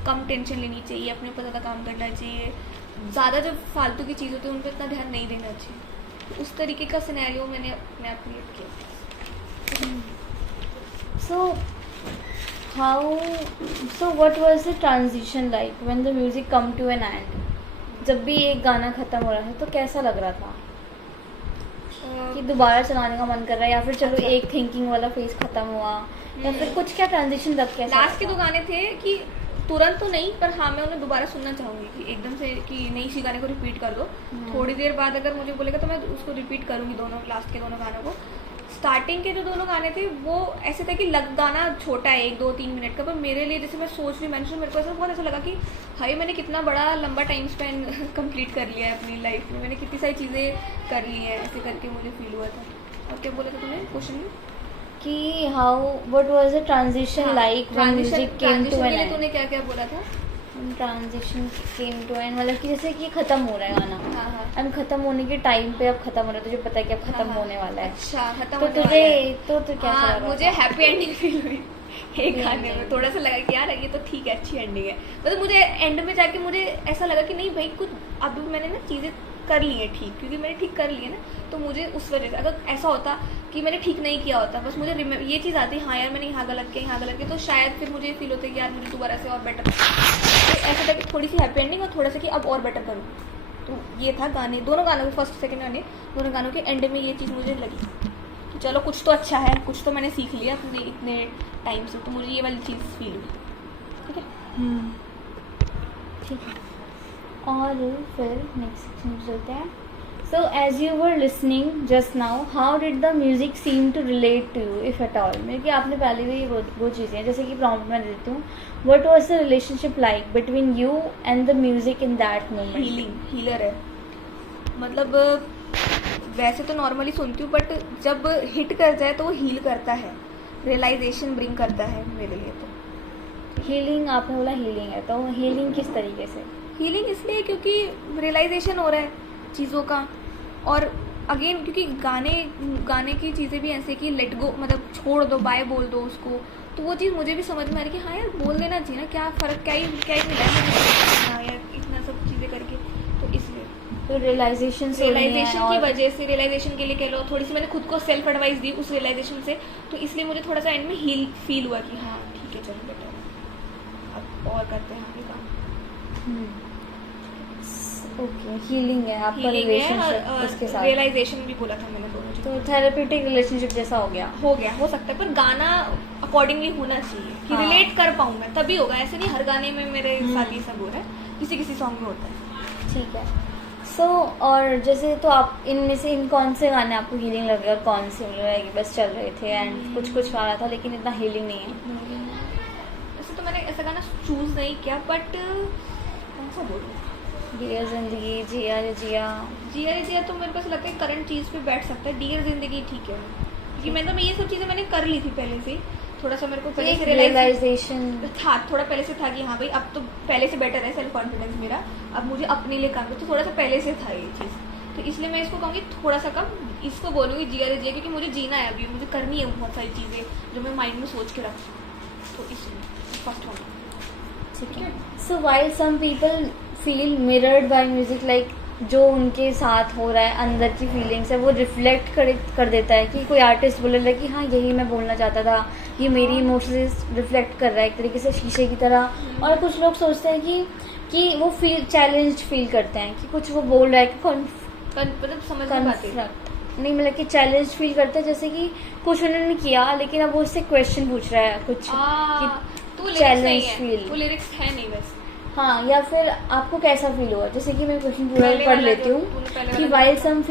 कम टेंशन लेनी चाहिए, अपने ऊपर ज़्यादा काम करना चाहिए, ज़्यादा जो फालतू की चीज़ होती है उन पर इतना ध्यान नहीं देना चाहिए। तो उस तरीके का सिनेरियो मैंने अपने आप क्रिएट किया। So what was the transition like when the music come to an end? जब भी एक गाना खत्म हो रहा था तो कैसा लग रहा था कि दोबारा चलाने का मन कर रहा है, या फिर चलो अच्छा। एक थिंकिंग वाला फेज खत्म हुआ, या फिर कुछ क्या ट्रांजिशन तब कैसा लास्ट के लगा? 2 गाने थे कि तुरंत तो नहीं, पर हाँ मैं उन्हें दोबारा सुनना चाहूँगी कि एकदम से कि नहीं इसी गाने को रिपीट कर दो। थोड़ी देर बाद अगर मुझे बोलेगा तो मैं उसको रिपीट करूँगी, दोनों लास्ट के दोनों गानों को। स्टार्टिंग के जो दोनों गाने थे वो ऐसे था कि गाना छोटा है 1, 2, 3 मिनट का, पर मेरे लिए जैसे मैं सोच रही मैंने मेरे को ऐसा बहुत ऐसा लगा कि हाय मैंने कितना बड़ा लंबा टाइम स्पेन कंप्लीट कर लिया है अपनी लाइफ में, मैंने कितनी सारी चीज़ें कर ली हैं, ऐसे करके मुझे फील हुआ था। और क्या बोला था तुमने क्वेश्चन में कि what was the transition like when music came to an end? तूने क्या क्या बोला था? ट्रांजिशन केम टू एंड मतलब कि जैसे कि खत्म हो रहा है गाना, हाँ हाँ एंड खत्म होने के टाइम पे अब खत्म हो रहा है, तुझे पता है कि अब खत्म हाँ, होने वाला है, अच्छा खत्म तो होने वाला तुझे है। तो कैसा हाँ, लगा? मुझे हैप्पी एंडिंग फील हुई एक गाने में। ending। थोड़ा सा लगा कि यार ये तो ठीक है, अच्छी एंडिंग है। मतलब मुझे एंड में जाके मुझे ऐसा लगा कि नहीं भाई कुछ अभी मैंने ना चीज़ें कर ली है ठीक, क्योंकि मैंने ठीक कर ली है ना, तो मुझे उस वजह से अगर ऐसा होता कि मैंने ठीक नहीं किया होता, बस मुझे ये चीज़ आती हाँ यार मैंने यहाँ गलत किया यहाँ गलत किया, तो शायद फिर मुझे फील होता है कि यार मुझे दोबारा से और बेटर, तो ऐसा था कि थोड़ी सी हैप्पी एंडिंग और थोड़ा सा कि अब और बेटर करूँ। तो ये था गाने, दोनों गानों के फर्स्ट सेकंड गाने, दोनों गानों के एंड में ये चीज़ मुझे लगी कि चलो कुछ तो अच्छा है, कुछ तो मैंने सीख लिया अपने इतने टाइम से, तो मुझे ये वाली चीज़ फील हुई। ठीक है ठीक है। और फिर नेक्स्ट सेक्शन चलते हैं। So as you were listening just now, how did the music seem to relate to you if at all? मेरे कि आपने पहले भी वो चीज़ें जैसे कि प्रॉम्प्ट में देती हूँ, what was the relationship like between you and the music in that moment? Healer है, मतलब वैसे तो नॉर्मली सुनती हूँ, बट जब हिट कर जाए तो वो हील करता है, रियलाइजेशन ब्रिंग करता है मेरे लिए। तो हीलिंग, आपने बोला हीलिंग है, तो हीलिंग किस तरीके से? हीलिंग इसलिए क्योंकि रियलाइजेशन हो रहा है चीज़ों का, और अगेन क्योंकि गाने की चीज़ें भी ऐसे कि लेट गो, मतलब छोड़ दो, बाय बोल दो उसको, तो वो चीज़ मुझे भी समझ में आ रही कि हाँ यार बोल देना चाहिए ना, क्या फ़र्क, क्या ही मिला है मुझे, हाँ यार इतना सब चीज़ें करके। तो इसलिए तो रियलाइजेशन की वजह से, रियलाइजेशन के लिए कह लो, थोड़ी सी मैंने खुद को सेल्फ एडवाइस दी उस रियलाइजेशन से, तो इसलिए मुझे थोड़ा सा एंड में हील फील हुआ कि हाँ ठीक है चलो बेटर है, अब और करते हैं आगे काम। ओके, हीलिंग है आपका रिलेशनशिप उसके साथ, रियलाइजेशन भी बोला था मैंने दोनों तो थेरेप्यूटिक रिलेशनशिप जैसा हो गया हो सकता है, पर गाना अकॉर्डिंगली होना चाहिए कि हाँ। रिलेट कर पाऊँ मैं, तभी होगा। ऐसे नहीं हर गाने में मेरे साथ ये सब हो रहा है, किसी किसी सॉन्ग में होता है। ठीक है। सो और जैसे तो आप इनमें से इन कौन से गाने आपको हीलिंग लगे और कौन से लगे बस चल रहे थे एंड कुछ आ रहा था लेकिन इतना हीलिंग नहीं है? वैसे तो मैंने ऐसा गाना चूज नहीं किया, बट कौन सा बोलूँ, डियर जिंदगी, जिया रे जिया। जिया रे जिया तो मेरे को ऐसा लगता है करंट चीज़ पे बैठ सकता है। डियर जिंदगी ठीक है, क्योंकि मैं ये सब चीज़ें मैंने कर ली थी पहले से, थोड़ा सा मेरे को पहले से रियलाइजेशन था, थोड़ा पहले से था कि हाँ भाई अब तो पहले से बेटर है सेल्फ कॉन्फिडेंस मेरा, अब मुझे अपने लिए काम, तो थोड़ा सा पहले से था ये चीज़, तो इसलिए मैं इसको कहूँगी थोड़ा सा कम, इसको बोलूँगी जिया रे जिया, क्योंकि मुझे जीना है अभी, मुझे करनी है बहुत सारी चीज़ें जो मैं माइंड में सोच के रखूँ, तो इसलिए फर्स्ट होना। ठीक है। So while some people feel mirrored by music, like जो उनके साथ हो रहा है अंदर की फीलिंग्स है वो रिफ्लेक्ट कर देता है, कि कोई आर्टिस्ट बोले लगा कि हाँ यही मैं बोलना चाहता था, ये मेरी इमोशंस रिफ्लेक्ट कर रहा है एक तरीके से शीशे की तरह। और कुछ लोग सोचते हैं कि वो चैलेंज फील करते हैं कि कुछ वो बोल रहा है कि मतलब समझ नहीं पाती नहीं, मतलब कि चैलेंज फील करते हैं, जैसे कि कुछ उन्होंने किया लेकिन अब वो उससे क्वेश्चन पूछ रहा है कुछ, तो चैलेंज फील, वो लिरिक्स है नहीं बस। हाँ, या फिर आपको कैसा फील हुआ, जैसे कि मैं क्वेश्चन पूरा पढ़ लेती हूँ कि while some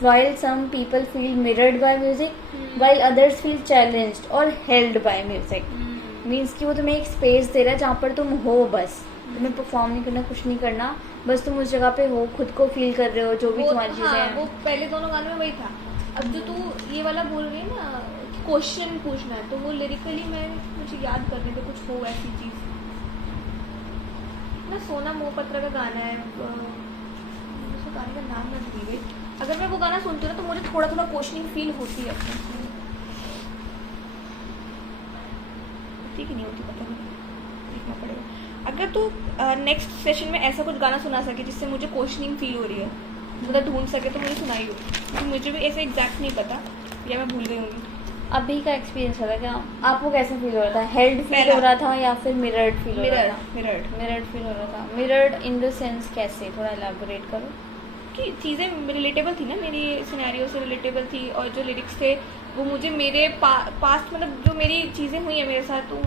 while some people feel mirrored by music, while others feel challenged or held by music. Means कि वो तुम्हें एक स्पेस दे रहा है जहाँ पर तुम हो, बस तुम्हें परफॉर्म नहीं करना, कुछ नहीं करना, बस तुम उस जगह पे हो, खुद को फील कर रहे हो, जो भी तुम्हारी चीज़ें हैं। वो पहले दोनों गानों में वही था। अब जो तू ये वाला बोल रही है ना, क्वेश्चन पूछना है, तो वो लिरिकली मुझे याद करने दे कुछ हो ऐसी चीज़ ना। सोना मोहपत्र का गाना है, उस गाने का नाम मैं भूल गई। अगर मैं वो गाना सुनती हूँ ना तो मुझे थोड़ा थोड़ा क्वेश्चनिंग फील होती है अपने, होती कि नहीं होती पता नहीं, देखना पड़ेगा। अगर तू नेक्स्ट सेशन में ऐसा कुछ गाना सुना सके जिससे मुझे क्वेश्चनिंग फील हो रही है, मतलब ढूंढ सके, तो मुझे सुनाई हो, क्योंकि मुझे भी ऐसे एग्जैक्ट नहीं पता या मैं भूल गई होंगी। अभी का एक्सपीरियंस होगा क्या आपको, कैसा फील हो रहा था? हेल्ड फील हो रहा था या फिर मिरर्ड फील हो रहा था? मिरर्ड फील हो रहा था। मिरर्ड इन द सेंस कैसे, थोड़ा एलैबोरेट करो। कि चीज़ें रिलेटेबल थी ना, मेरी सिनेरियो से रिलेटेबल थी, और जो लिरिक्स थे वो मुझे मेरे पास्ट, मतलब जो मेरी चीज़ें हुई हैं मेरे साथ, तो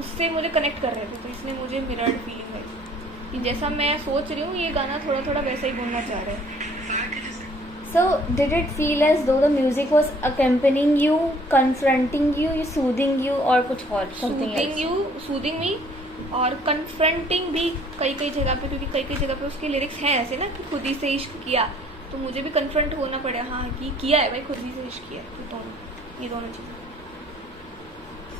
उससे मुझे कनेक्ट कर रहे थे, तो इसलिए मुझे मिरर्ड फीलिंग है कि जैसा मैं सोच रही हूँ ये गाना थोड़ा थोड़ा वैसा ही बोलना चाह रहा है। So, did it feel as though the music was accompanying you, confronting you, soothing you, और कुछ और? सूदिंग मी और कन्फ्रंटिंग भी कई कई जगह पे, क्योंकि कई कई जगह पे उसके लिरिक्स हैं ऐसे ना कि खुद ही से इश्क किया, तो मुझे भी कन्फ्रंट होना पड़ा, हाँ कि किया है भाई, खुद ही से इश्क किया है, तो ये दोनों चीज़ें।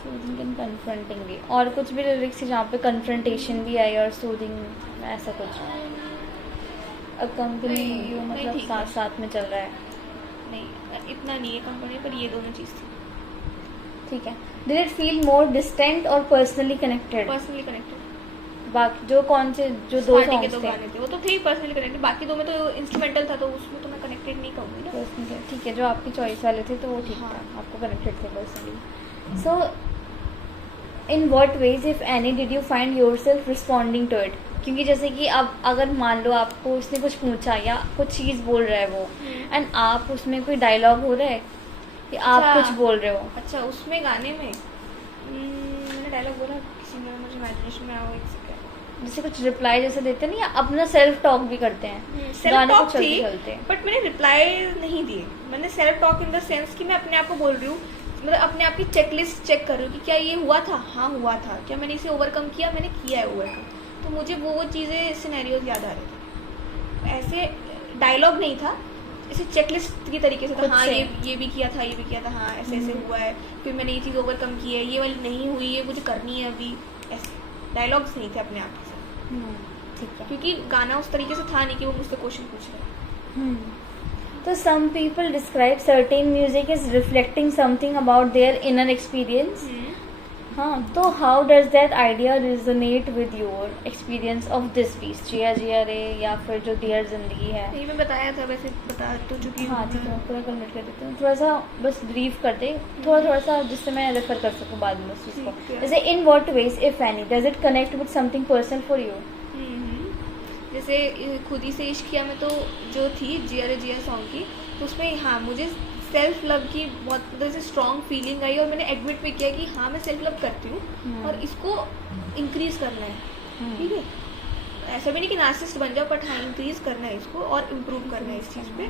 सूदिंग एंड कन्फ्रंटिंग भी, और कुछ भी लिरिक्स है जहाँ पे कन्फ्रंटेशन भी आई और सूदिंग, ऐसा कुछ अकम्पनिंग यू, मतलब साथ साथ में चल रहा है? नहीं, इतना नहीं है कंपनी, पर ये दोनों चीज़ थी। ठीक है। Did it feel more distant और पर्सनली कनेक्टेड? Personally connected. बाकी जो कौन से जो दो के सॉन्ग्स थे वो तो थे पर्सनली कनेक्टेड, बाकी दो में तो इंस्ट्रूमेंटल था, तो उसमें तो मैं कनेक्टेड नहीं कहूँगी ना। पर्सनली ठीक है, जो आपकी चॉइस वाले थे तो वो ठीक था, आपको कनेक्टेड थे personally. So in what ways if any did you find yourself responding to it? क्योंकि जैसे कि अब अगर मान लो आपको उसने कुछ पूछा या कुछ चीज़ बोल रहा है वो, एंड आप उसमें कोई डायलॉग हो रहा है कि आप कुछ बोल रहे हो। अच्छा, उसमें गाने में मैंने डायलॉग बोला किसी में, मुझे इमेजिनेशन में आया एक सेकंड, जैसे कुछ रिप्लाई जैसे देते नहीं, अपना सेल्फ टॉक भी करते हैं, सेल्फ टॉक थी, बट मैंने रिप्लाई नहीं दिए। मैंने self talk in the sense कि मैं अपने आप को बोल रही हूँ, मतलब अपने आप की चेकलिस्ट चेक कर रही हूँ कि क्या ये हुआ था, हाँ हुआ था, क्या मैंने इसे ओवरकम किया, मैंने किया है ओवरकम, तो मुझे वो चीज़ें सिनेरियोज याद आ रहे थे। ऐसे डायलॉग नहीं था, ऐसे चेकलिस्ट की तरीके से था, हाँ ये भी किया था, ये भी किया था, हाँ ऐसे ऐसे हुआ है, फिर मैंने ये चीज़ ओवरकम की है, ये वाली नहीं हुई है, मुझे करनी है अभी, ऐसे डायलॉग्स नहीं थे अपने आप के साथ। ठीक है, क्योंकि गाना उस तरीके से था नहीं कि वो मुझसे क्वेश्चन पूछ रहे हैं। तो some people describe certain music as reflecting something about their inner experience. हाँ, तो how does that idea resonate with your experience of this piece, जिया जिया रे या फिर जो डियर जिंदगी है? ये मैं बताया था, वैसे बता तो चुकी हूँ। हाँ ठीक है, पूरा कंप्लीट कर देते हैं, थोड़ा सा बस ब्रीफ कर दे, थोड़ा सा, जिससे मैं रेफर कर सकूँ बाद में उस चीज़ को। जैसे in what ways if any does it connect with something personal for you? जैसे खुद ही से इश्क किया में तो जो थी जिया रे जिया सॉन्ग की, तो उसमें हाँ मुझे सेल्फ लव की बहुत मतलब स्ट्रॉन्ग फीलिंग आई, और मैंने एडमिट भी किया कि हाँ मैं सेल्फ लव करती हूँ और इसको इंक्रीज करना है। ठीक है, ऐसा भी नहीं कि नार्सिसिस्ट बन जाओ, बट हाँ इंक्रीज करना है इसको और इम्प्रूव करना है इस चीज़ पे।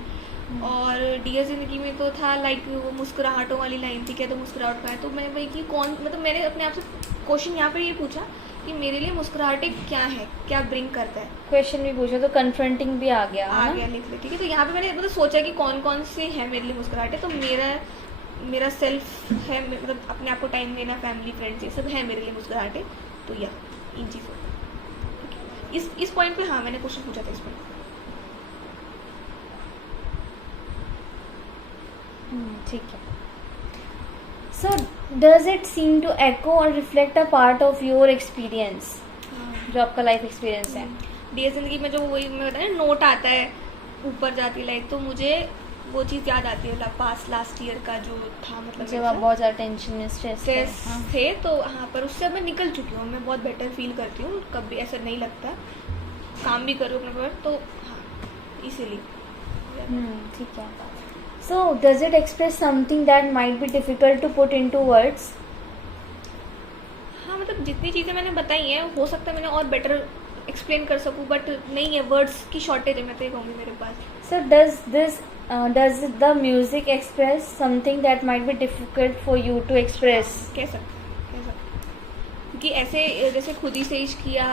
और डियर जिंदगी में तो था लाइक वो मुस्कुराहटों वाली लाइन थी, क्या तो मुस्कुराहट का है, तो मैं वही कि कौन, मतलब मैंने अपने आप से क्वेश्चन यहाँ पर ये पूछा कि मेरे लिए मुस्कुराहटें क्या है, क्या ब्रिंग करता है, क्वेश्चन भी पूछा तो कन्फ्रंटिंग भी आ गया लिख ले। ठीक है, तो यहाँ पे मैंने मतलब सोचा कि कौन कौन से हैं मेरे लिए मुस्कुराहटें, तो मेरा सेल्फ है, मतलब अपने आप को टाइम देना, फैमिली फ्रेंड्स, ये सब है मेरे लिए मुस्कुराहटें, तो या इन चीज़ों इस पॉइंट पे हाँ मैंने क्वेश्चन पूछा था इस पॉइंट। ठीक है। So does it seem to echo or reflect a part of your experience, जो आपका लाइफ एक्सपीरियंस है? डियर जिंदगी में जो वही मैं बताया नोट आता है ऊपर जाती है लाइक, तो मुझे वो चीज़ याद आती है पास लास्ट ईयर का जो था, मतलब जब आप बहुत ज़्यादा टेंशन में स्ट्रेस थे, तो हाँ पर उससे अब मैं निकल चुकी हूँ, मैं बहुत बेटर फील करती हूँ, कभी ऐसा नहीं लगता, काम भी करूँ अपने पर, तो हाँ इसीलिए। ठीक है। So does it express something that might be difficult to put into words? हाँ मतलब जितनी चीज़ें मैंने बताई हैं हो सकता है मैंने और बेटर एक्सप्लेन कर सकूँ, बट नहीं है, वर्ड्स की शॉर्टेज है, मैं तो ये कहूँगी मेरे पास। So does the music express something that might be difficult for you to express? कह सकते क्योंकि ऐसे जैसे खुद ही से इश्क किया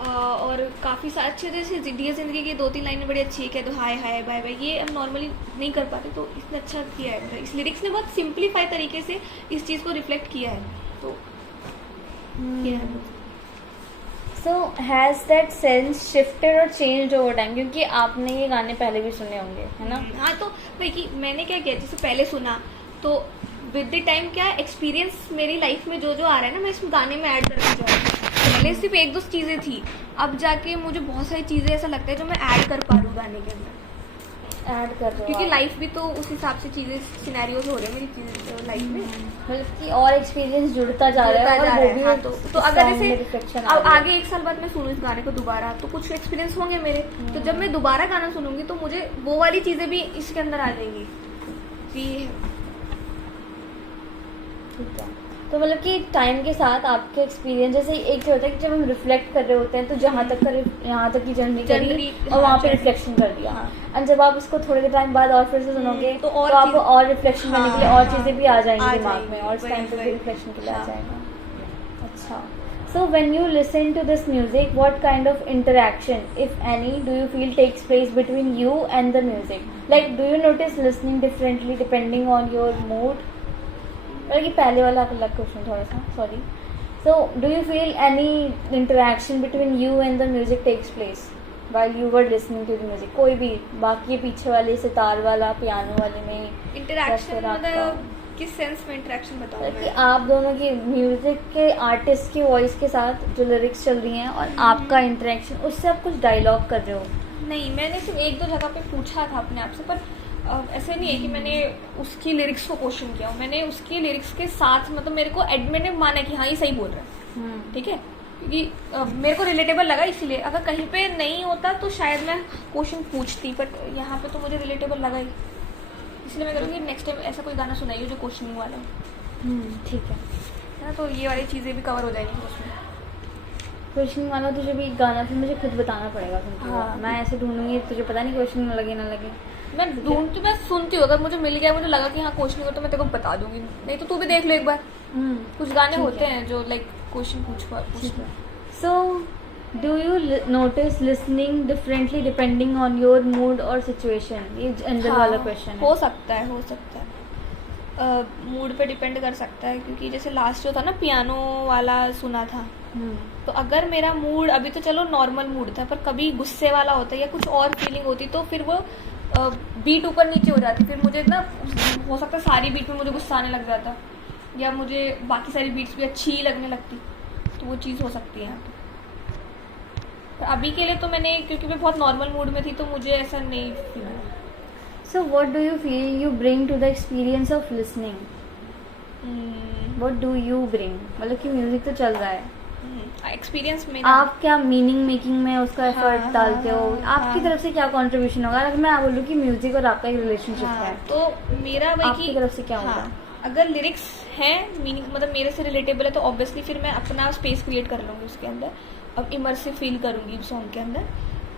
और काफ़ी सारे अच्छे, जैसे डियर ज़िंदगी की 2-3 लाइनें बड़ी अच्छी है, कह दो हाय हाय बाय बाय, ये हम नॉर्मली नहीं कर पाते, तो इसने अच्छा किया है, मतलब इस लिरिक्स ने बहुत सिंप्लीफाई तरीके से इस चीज़ को रिफ्लेक्ट किया है, तो किया है। So has that sense shifted or changed over time? क्योंकि आपने ये गाने पहले भी सुने होंगे, है ना? हाँ, तो भाई कि मैंने क्या किया, जैसे पहले सुना तो विद द टाइम क्या एक्सपीरियंस मेरी लाइफ में जो जो आ रहा है ना, मैं इस गाने में ऐड करती जा रही हूँ। पहले सिर्फ 1-2 चीज़ें थी, अब जाके मुझे बहुत सारी चीज़ें ऐसा लगता है जो मैं ऐड कर पा रही हूँ गाने के अंदर, ऐड कर रहे हो क्योंकि आप। लाइफ भी तो उस हिसाब से चीज़ें सिनेरियोज हो रहे हैं मेरी लाइफ में, मतलब कि और एक्सपीरियंस जुड़ता जा रहा है, जुड़ता जा और वो रहा भी है। हाँ, एक तो अगर song में जैसे reflection अब आ रही है। आगे 1 साल बाद मैं सुनूँ इस गाने को दोबारा, तो कुछ एक्सपीरियंस होंगे मेरे, तो जब मैं दोबारा गाना सुनूंगी तो मुझे वो वाली चीज़ें भी इसके अंदर आ जाएंगी कि ठीक है। तो मतलब कि टाइम के साथ आपके एक्सपीरियंस, जैसे एक होता है कि जब हम रिफ्लेक्ट कर रहे होते हैं तो यहाँ तक की जर्नी करी Journey, और वहाँ पे हाँ, रिफ्लेक्शन कर दिया, हाँ। और जब आप इसको थोड़े टाइम बाद और फिर से सुनोगे तो और तो आपको चीज़- और रिफ्लेक्शन करने के लिए और हाँ, चीज़ें भी आ जाएंगी आ दिमाग जाएंगी, में, और उस वही, टाइम पे भी वही। रिफ्लेक्शन के लिए आ हाँ। जाएगा। अच्छा, so when you listen to this music, what kind of interaction, if any, do you feel takes place between you and the music? Like, do you notice listening differently depending on your mood? मतलब कि पहले वाला अलग question थोड़ा सा, sorry. So, do you feel any interaction between you and the music takes place while you were listening to the music? कोई भी, बाकी पीछे वाले सितार वाला, पियानो वाले में इंटरेक्शन, या फिर मतलब किस सेंस में इंटरेक्शन बताऊँ मतलब कि मैं? आप दोनों की म्यूजिक के आर्टिस्ट की वॉइस के साथ जो लिरिक्स चल रही हैं और आपका इंटरेक्शन, उससे आप कुछ डायलॉग कर रहे हो? नहीं, मैंने सिर्फ 1-2 जगह पे पूछा था अपने आप से, पर ऐसे नहीं है कि मैंने उसकी लिरिक्स को क्वेश्चन किया, मैंने उसकी लिरिक्स के साथ, मतलब मेरे को मैंने माना कि हाँ ये सही बोल रहा है, ठीक है, क्योंकि मेरे को रिलेटेबल लगा, इसीलिए। अगर कहीं पे नहीं होता तो शायद मैं क्वेश्चन पूछती, बट यहाँ पे तो मुझे रिलेटेबल लगा ही, इसलिए मैं करूँगी नेक्स्ट टाइम ऐसा कोई गाना सुनाइए जो क्वेश्चनिंग वाला हो, ठीक है। ना, तो ये वाली चीज़ें भी कवर हो जाएंगी उसमें। क्वेश्चन वाला तुझे भी गाना फिर मुझे खुद बताना पड़ेगा तुमको। हाँ। मैं ऐसे ढूंढूंगी, तुझे पता नहीं क्वेश्चन में लगे ना लगे। मैं ढूंढती, मैं सुनती हूँ, अगर मुझे मिल गया, मुझे लगा कि हाँ क्वेश्चन हो, तो मैं तेरे को बता दूंगी, नहीं तो तू भी देख लो एक बार। कुछ गाने ठीक होते है। हैं जो लाइक क्वेश्चन पूछ So, do you notice listening differently depending on your mood or situation? ये जनरल वाला क्वेश्चन है। हो सकता है, मूड पे डिपेंड कर सकता है, क्योंकि जैसे लास्ट जो था ना पियानो वाला सुना था, तो अगर मेरा मूड, अभी तो चलो नॉर्मल मूड था, पर कभी गुस्से वाला होता या कुछ और फीलिंग होती, तो फिर वो बीट ऊपर नीचे हो जाती, फिर मुझे ना हो सकता है सारी बीट में मुझे गुस्सा आने लग जाता, या मुझे बाकी सारी बीट्स भी अच्छी ही लगने लगती, तो वो चीज़ हो सकती है यहाँ पे। पर अभी के लिए तो मैंने, क्योंकि मैं बहुत नॉर्मल मूड में थी, तो मुझे ऐसा नहीं फील हुआ। So, what do you feel you bring to the experience of listening? What do you bring? मतलब कि म्यूजिक तो चल रहा है, एक्सपीरियंस में आप क्या मीनिंग मेकिंग में उसका एफर्ट हाँ, डालते हो? हाँ, आपकी तरफ से क्या कंट्रीब्यूशन होगा? अगर मैं बोलूँ कि म्यूजिक और आपका एक रिलेशनशिप है, तो मेरा वही आपकी तरफ से क्या होगा? अगर लिरिक्स हैं मीनिंग, मतलब मेरे से रिलेटेबल है, तो ऑब्वियसली फिर मैं अपना स्पेस क्रिएट कर लूँगी उसके अंदर, अब इमर्सिव फील करूँगी उस सॉन्ग के अंदर।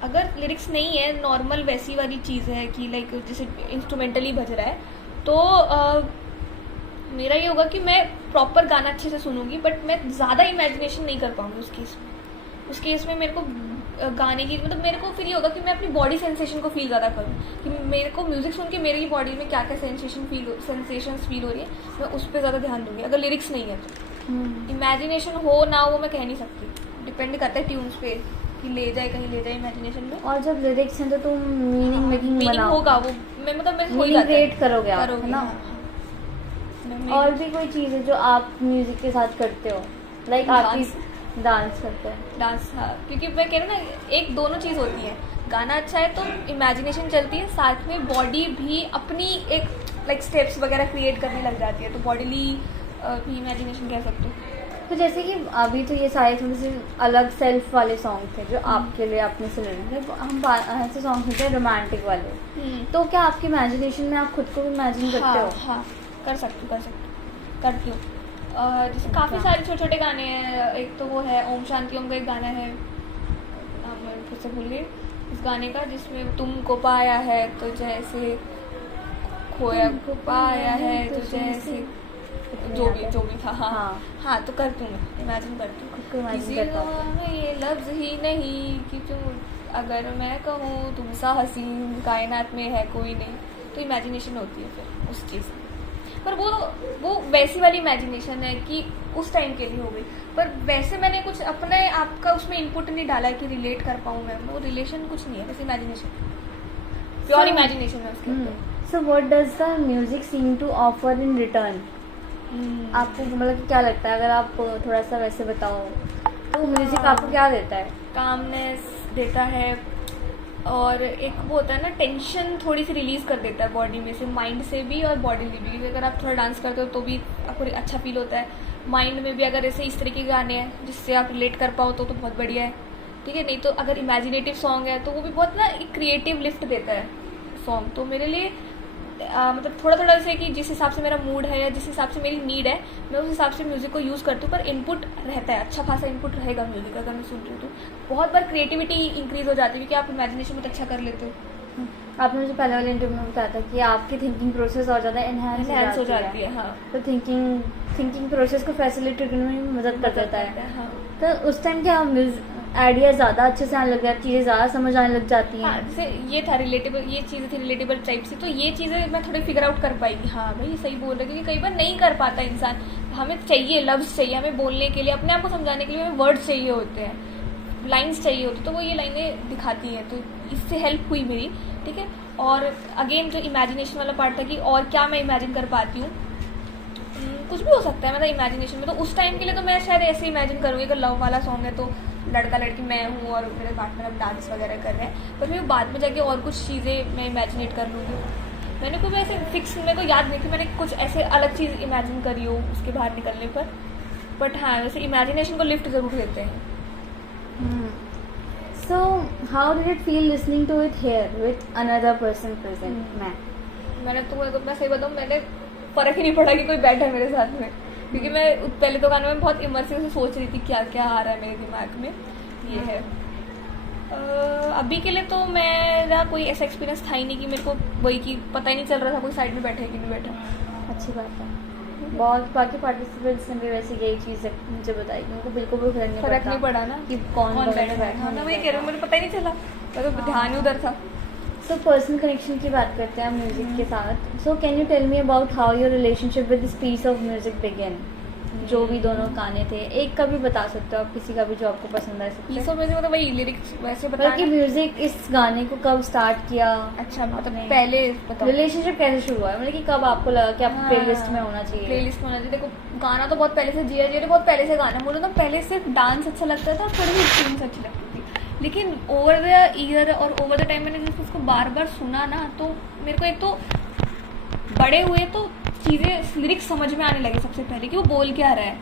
अगर लिरिक्स नहीं है, नॉर्मल वैसी वाली चीज़ है कि लाइक जैसे इंस्ट्रूमेंटली बज रहा है, तो मेरा ये होगा कि मैं प्रॉपर गाना अच्छे से सुनूंगी, बट मैं ज़्यादा इमेजिनेशन नहीं कर पाऊंगी उस केस में मेरे को गाने की, मतलब मेरे को फिर ये होगा कि मैं अपनी बॉडी सेंसेशन को फील ज़्यादा करूँ, कि मेरे को म्यूजिक सुन के मेरी बॉडी में क्या क्या सेंसेशंस फील हो रही है, मैं उस पर ज़्यादा ध्यान दूंगी। अगर लिरिक्स नहीं है तो इमेजिनेशन हो ना हो मैं कह नहीं सकती, डिपेंड करता है ट्यून्स पे कि ले जाए कहीं ले जाए इमेजिनेशन में। और जब लिरिक्स हैं तो तुम मीनिंग मेकिंग बनाओ, होगा वो, मैं मतलब मैं मीनिंग क्रिएट करोगे आप, है ना? और और भी कोई चीज़ है जो आप म्यूजिक के साथ करते हो? लाइक आपकी डांस करते हैं, डांस, हाँ, क्योंकि मैं कह रही हूँ ना, एक दोनों चीज़ होती है, गाना अच्छा है तो इमेजिनेशन चलती है, साथ में बॉडी भी अपनी एक लाइक स्टेप्स वगैरह क्रिएट करने लग जाती है, तो बॉडीली भी इमेजिनेशन कह सकते हो। तो जैसे कि अभी तो ये सारे थोड़े से अलग सेल्फ वाले सॉन्ग थे जो आपके लिए आपने सुने थे, हम ऐसे सॉन्ग सुनते हैं रोमांटिक वाले, तो क्या आपकी इमेजिनेशन में आप खुद को भी इमेजिन करते हो? हाँ, कर सकती करती हूँ। जैसे काफ़ी सारे छोटे छोटे गाने हैं, एक तो वो है ओम शांति ओम का एक गाना है, मैं फिर से भूल गई इस गाने का, जिसमें तुमको पाया है तो जैसे खोया को पाया है तो जैसे जो भी था। हाँ हाँ। हाँ, तो करती हूँ, इमेजिन करती हूँ खुद को imagine किसी कर पाते दुआ हैं। में ये लफ्ज ही नहीं कि तुम, अगर मैं कहूँ तुम सा हसीन कायनात में है कोई नहीं, तो इमेजिनेशन होती है फिर उस चीज़ की। पर वो वैसी वाली इमेजिनेशन है कि उस टाइम के लिए हो गई, पर वैसे मैंने कुछ अपने आप का उसमें इनपुट नहीं डाला कि रिलेट कर पाऊँ मैं, वो रिलेशन कुछ नहीं है, बस इमेजिनेशन, प्योर इमेजिनेशन है उसके ऊपर। So what does the music seem to offer in return? आपको मतलब कि क्या लगता है, अगर आप थोड़ा सा वैसे बताओ तो म्यूजिक हाँ। आपको क्या देता है? कामनेस देता है, और एक वो होता है ना, टेंशन थोड़ी सी रिलीज कर देता है बॉडी में से, माइंड से भी और बॉडी में भी। अगर आप थोड़ा डांस करते हो तो भी आपको अच्छा फील होता है, माइंड में भी अगर ऐसे इस तरह के गाने हैं जिससे आप रिलेट कर पाओ तो बहुत बढ़िया है, ठीक है। नहीं तो अगर इमेजिनेटिव सॉन्ग है तो वो भी बहुत ना एक क्रिएटिव लिफ्ट देता है सॉन्ग। तो मेरे लिए मतलब थोड़ा थोड़ा जैसे कि जिस हिसाब से मेरा मूड है या जिस हिसाब से मेरी नीड है, मैं उस हिसाब से म्यूज़िक को यूज़ करती हूँ, पर इनपुट रहता है, अच्छा खासा इनपुट रहेगा म्यूज़िक अगर मैं सुन रही हूँ तो। बहुत बार क्रिएटिविटी इंक्रीज हो जाती है क्योंकि आप इमेजिनेशन बहुत अच्छा कर लेते हो। आपने मुझे पहले वाले इंटरव्यू में बताया था कि आपकी थिंकिंग प्रोसेस और ज़्यादा एनहांस हो जाती है। हाँ, तो थिंकिंग प्रोसेस को फैसिलिटेट करने में भी मदद कर देता है। हाँ। तो उस टाइम क्या आइडिया ज़्यादा अच्छे से आने लग जाती है, चीज़ें ज़्यादा समझ आने लग जाती हैं। हाँ, जैसे ये था रिलेटेबल, ये चीज़ें थी रिलेटेबल टाइप से, तो ये चीज़ें मैं थोड़ी फिगर आउट कर पाई कि हाँ भाई ये सही बोल रहे, क्योंकि कई बार नहीं कर पाता इंसान। हमें चाहिए लफ्ज़ चाहिए, हमें बोलने के लिए, अपने आप को समझाने के लिए हमें वर्ड्स चाहिए होते हैं, लाइन्स चाहिए होती, तो वो ये लाइनें दिखाती हैं, तो इससे हेल्प हुई मेरी, ठीक है। और अगेन जो इमेजिनेशन वाला पार्ट था कि और क्या मैं इमेजिन कर पाती हूँ, कुछ भी हो सकता है मतलब इमेजिनेशन में। तो उस टाइम के लिए तो मैं शायद ऐसे इमेजिन करूँगी, अगर लव वाला सॉन्ग है तो लड़का लड़की मैं हूँ और मेरे पार्टनर अब डांस वगैरह कर रहे हैं, पर फिर बाद में जाके और कुछ चीज़ें मैं इमेजिनेट कर लूँगी। मैंने कोई ऐसे फिक्स, मेरे को याद नहीं कि मैंने कुछ ऐसे अलग चीज़ इमेजिन करी हो उसके बाहर निकलने पर, बट हाँ वैसे इमेजिनेशन को लिफ्ट ज़रूर देते हैं। So how did it feel listening to it here with another person present? मैंने तो मैं सही बताऊँ, मैंने फ़र्क ही नहीं पड़ा कि कोई बैठा है मेरे साथ में, क्योंकि मैं पहले तो गाने में बहुत इमर्सिव से सोच रही थी क्या क्या आ रहा है मेरे दिमाग में, ये है। अभी के लिए तो मेरा कोई ऐसा एक्सपीरियंस था ही नहीं कि मेरे को वही कि पता ही नहीं चल रहा था कोई साइड में बैठा है कि नहीं बैठा। अच्छी बात है। बहुत बाकी पार्टिसिपेंट्स ने भी वैसे यही चीज़ मुझे बताई कि उनको बिल्कुल भी फर्क नहीं पड़ा ना कि कौन बैठा बैठा है। हाँ, मैं वही कह रही हूँ, मुझे पता ही नहीं चला, मैं तो ध्यान ही उधर था। सो पर्सनल कनेक्शन की बात करते हैं म्यूजिक के साथ। So can you tell me about how your relationship with this piece of music begin? जो भी दोनों गाने थे, एक का भी बता सकते हो आप, किसी का भी जो आपको पसंद है सकते ये सब में से मतलब वही लिरिक्स वैसे कि बताना। म्यूजिक इस गाने को कब स्टार्ट किया? अच्छा, मतलब आपने पहले बताओ रिलेशनशिप कैसे शुरू हुआ, मतलब कि कब आपको लगा कि आप प्लेलिस्ट में होना चाहिए? प्लेलिस्ट में होना चाहिए। देखो गाना तो बहुत पहले से, जिया जी बहुत पहले से गाना, मुझे तो पहले से डांस अच्छा लगता था, थोड़ी सी ट्यून्स अच्छी लगती थी, लेकिन ओवर द ईयर और ओवर द टाइम मैंने जब उसको बार बार सुना ना, तो मेरे को एक तो बड़े हुए तो चीज़ें लिरिक्स समझ में आने लगे सबसे पहले कि वो बोल क्या रहा है,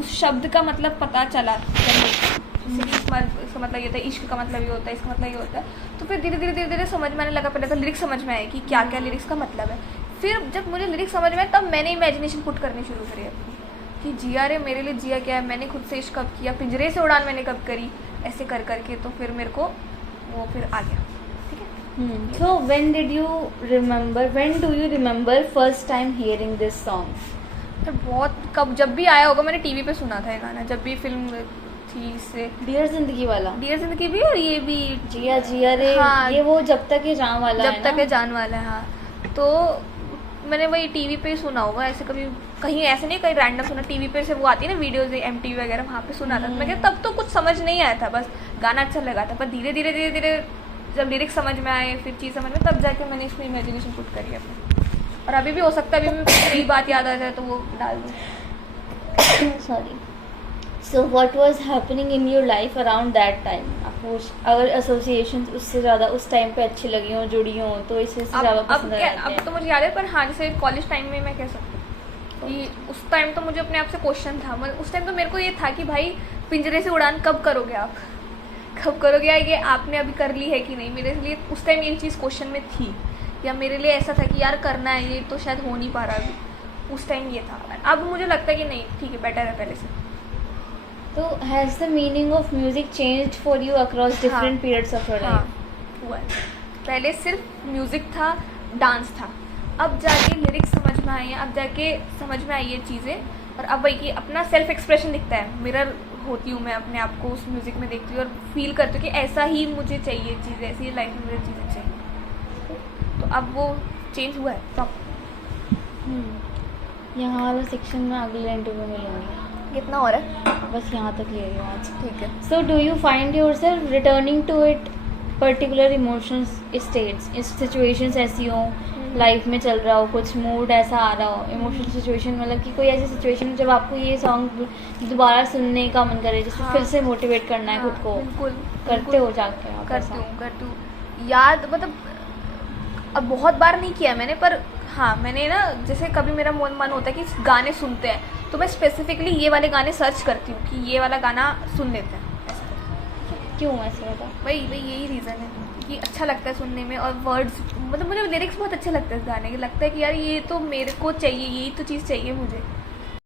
उस शब्द का मतलब पता चला। इसका मतलब ये होता है, इश्क का मतलब ये होता है, इसका मतलब ये होता है। तो फिर धीरे धीरे धीरे धीरे समझ में आने लगा। पहले तो लिरिक्स समझ में आए कि क्या क्या लिरिक्स का मतलब है। फिर जब मुझे लिरिक्स समझ में आए तब मैंने इमेजिनेशन पुट करनी शुरू करी अपनी कि जिया रे मेरे लिए जिया क्या है, मैंने खुद से इश्क कब किया, पिंजरे से उड़ान मैंने कब करी, ऐसे कर करके तो फिर मेरे को वो फिर आ गया। ठीक है। So when do you remember first time hearing this song? तो बहुत कब जब भी आया होगा, मैंने टीवी पे सुना था ये गाना, जब भी फिल्म थी इससे, डियर जिंदगी वाला, डियर जिंदगी भी और ये भी जिया जिया रे। हाँ, ये वो जब तक ये जान वाला जब तक ये जान वाला है। हाँ, तो मैंने वही टीवी पे ही सुना होगा, ऐसे कभी कहीं ऐसे नहीं कहीं रैंडम सुना, टीवी पे से वो आती है ना वीडियोज MTV वगैरह, वहाँ पे सुना था। तो मैं क्या तब तो कुछ समझ नहीं आया था, बस गाना अच्छा लगा था, पर धीरे धीरे धीरे धीरे जब लिरिक्स समझ में आए, फिर चीज़ समझ में, तब जाके मैंने इसमें इमेजिनेशन पुट करी अपनी। और अभी भी हो सकता है, अभी मैं यही बात याद आ जाए तो वो डाल दूँ। Sorry. So what was happening in your life around that time? आपको अगर एसोसिएशन उससे ज़्यादा उस टाइम पे अच्छी लगी हो, जुड़ी हो, तो इससे ज़्यादा पसंद आते हैं? अब तो मुझे याद है, पर हाँ जैसे कॉलेज टाइम में मैं कह सकती हूँ कि उस टाइम तो मुझे अपने आप से क्वेश्चन था, मतलब उस टाइम तो मेरे को ये था कि भाई पिंजरे से उड़ान कब करोगे आप, कब करोगे, ये आपने अभी कर ली है कि नहीं। मेरे लिए उस टाइम ये चीज़ क्वेश्चन में थी, या मेरे लिए ऐसा था कि यार करना है, ये तो शायद हो नहीं पा रहा अभी। उस टाइम ये था। अब मुझे लगता है कि नहीं ठीक है, बेटर है पहले से। तो has the meaning of music changed for you across different periods of your हाँ लाइफ? हुआ है। पहले सिर्फ म्यूज़िक था, डांस था, अब जाके लिरिक्स समझ में आए हैं, अब जाके समझ में आई ये चीज़ें, और अब वही कि अपना सेल्फ एक्सप्रेशन दिखता है, मिरर होती हूँ मैं अपने आप को उस म्यूज़िक में देखती हूँ और फील करती हूँ कि ऐसा ही मुझे चाहिए चीज़, ऐसी ही लाइफ में मुझे चीज़ें चाहिए। तो अब वो चेंज हुआ है प्रॉपर। यहाँ वाला सेक्शन में अगले इंटरव्यू में लूँगी, कितना हो रहा है? बस यहाँ तक ले रही हूँ आज। ठीक है। So do you find yourself returning to it particular emotions states, इस situations ऐसी हो लाइफ में चल रहा हो, कुछ मूड ऐसा आ रहा हो, इमोशनल सिचुएशन, मतलब कि कोई ऐसी सिचुएशन जब आपको ये सॉन्ग दोबारा सुनने का मन करे, जैसे हाँ। फिर से मोटिवेट करना है खुद को, बिल्कुल करते हो जाके आप ऐसा? करती हूँ याद, मतलब अब बहुत बार नहीं किया मैंने, पर हाँ मैंने ना, जैसे कभी मेरा मन होता है कि गाने सुनते हैं तो मैं स्पेसिफिकली ये वाले गाने सर्च करती हूँ कि ये वाला गाना सुन लेते हैं, ऐसा। क्यों ऐसा होता? वही यही रीज़न है कि अच्छा लगता है सुनने में, और वर्ड्स, मतलब मुझे लिरिक्स बहुत अच्छे लगते हैं इस गाने के, लगता है कि यार ये तो मेरे को चाहिए, यही तो चीज़ चाहिए मुझे।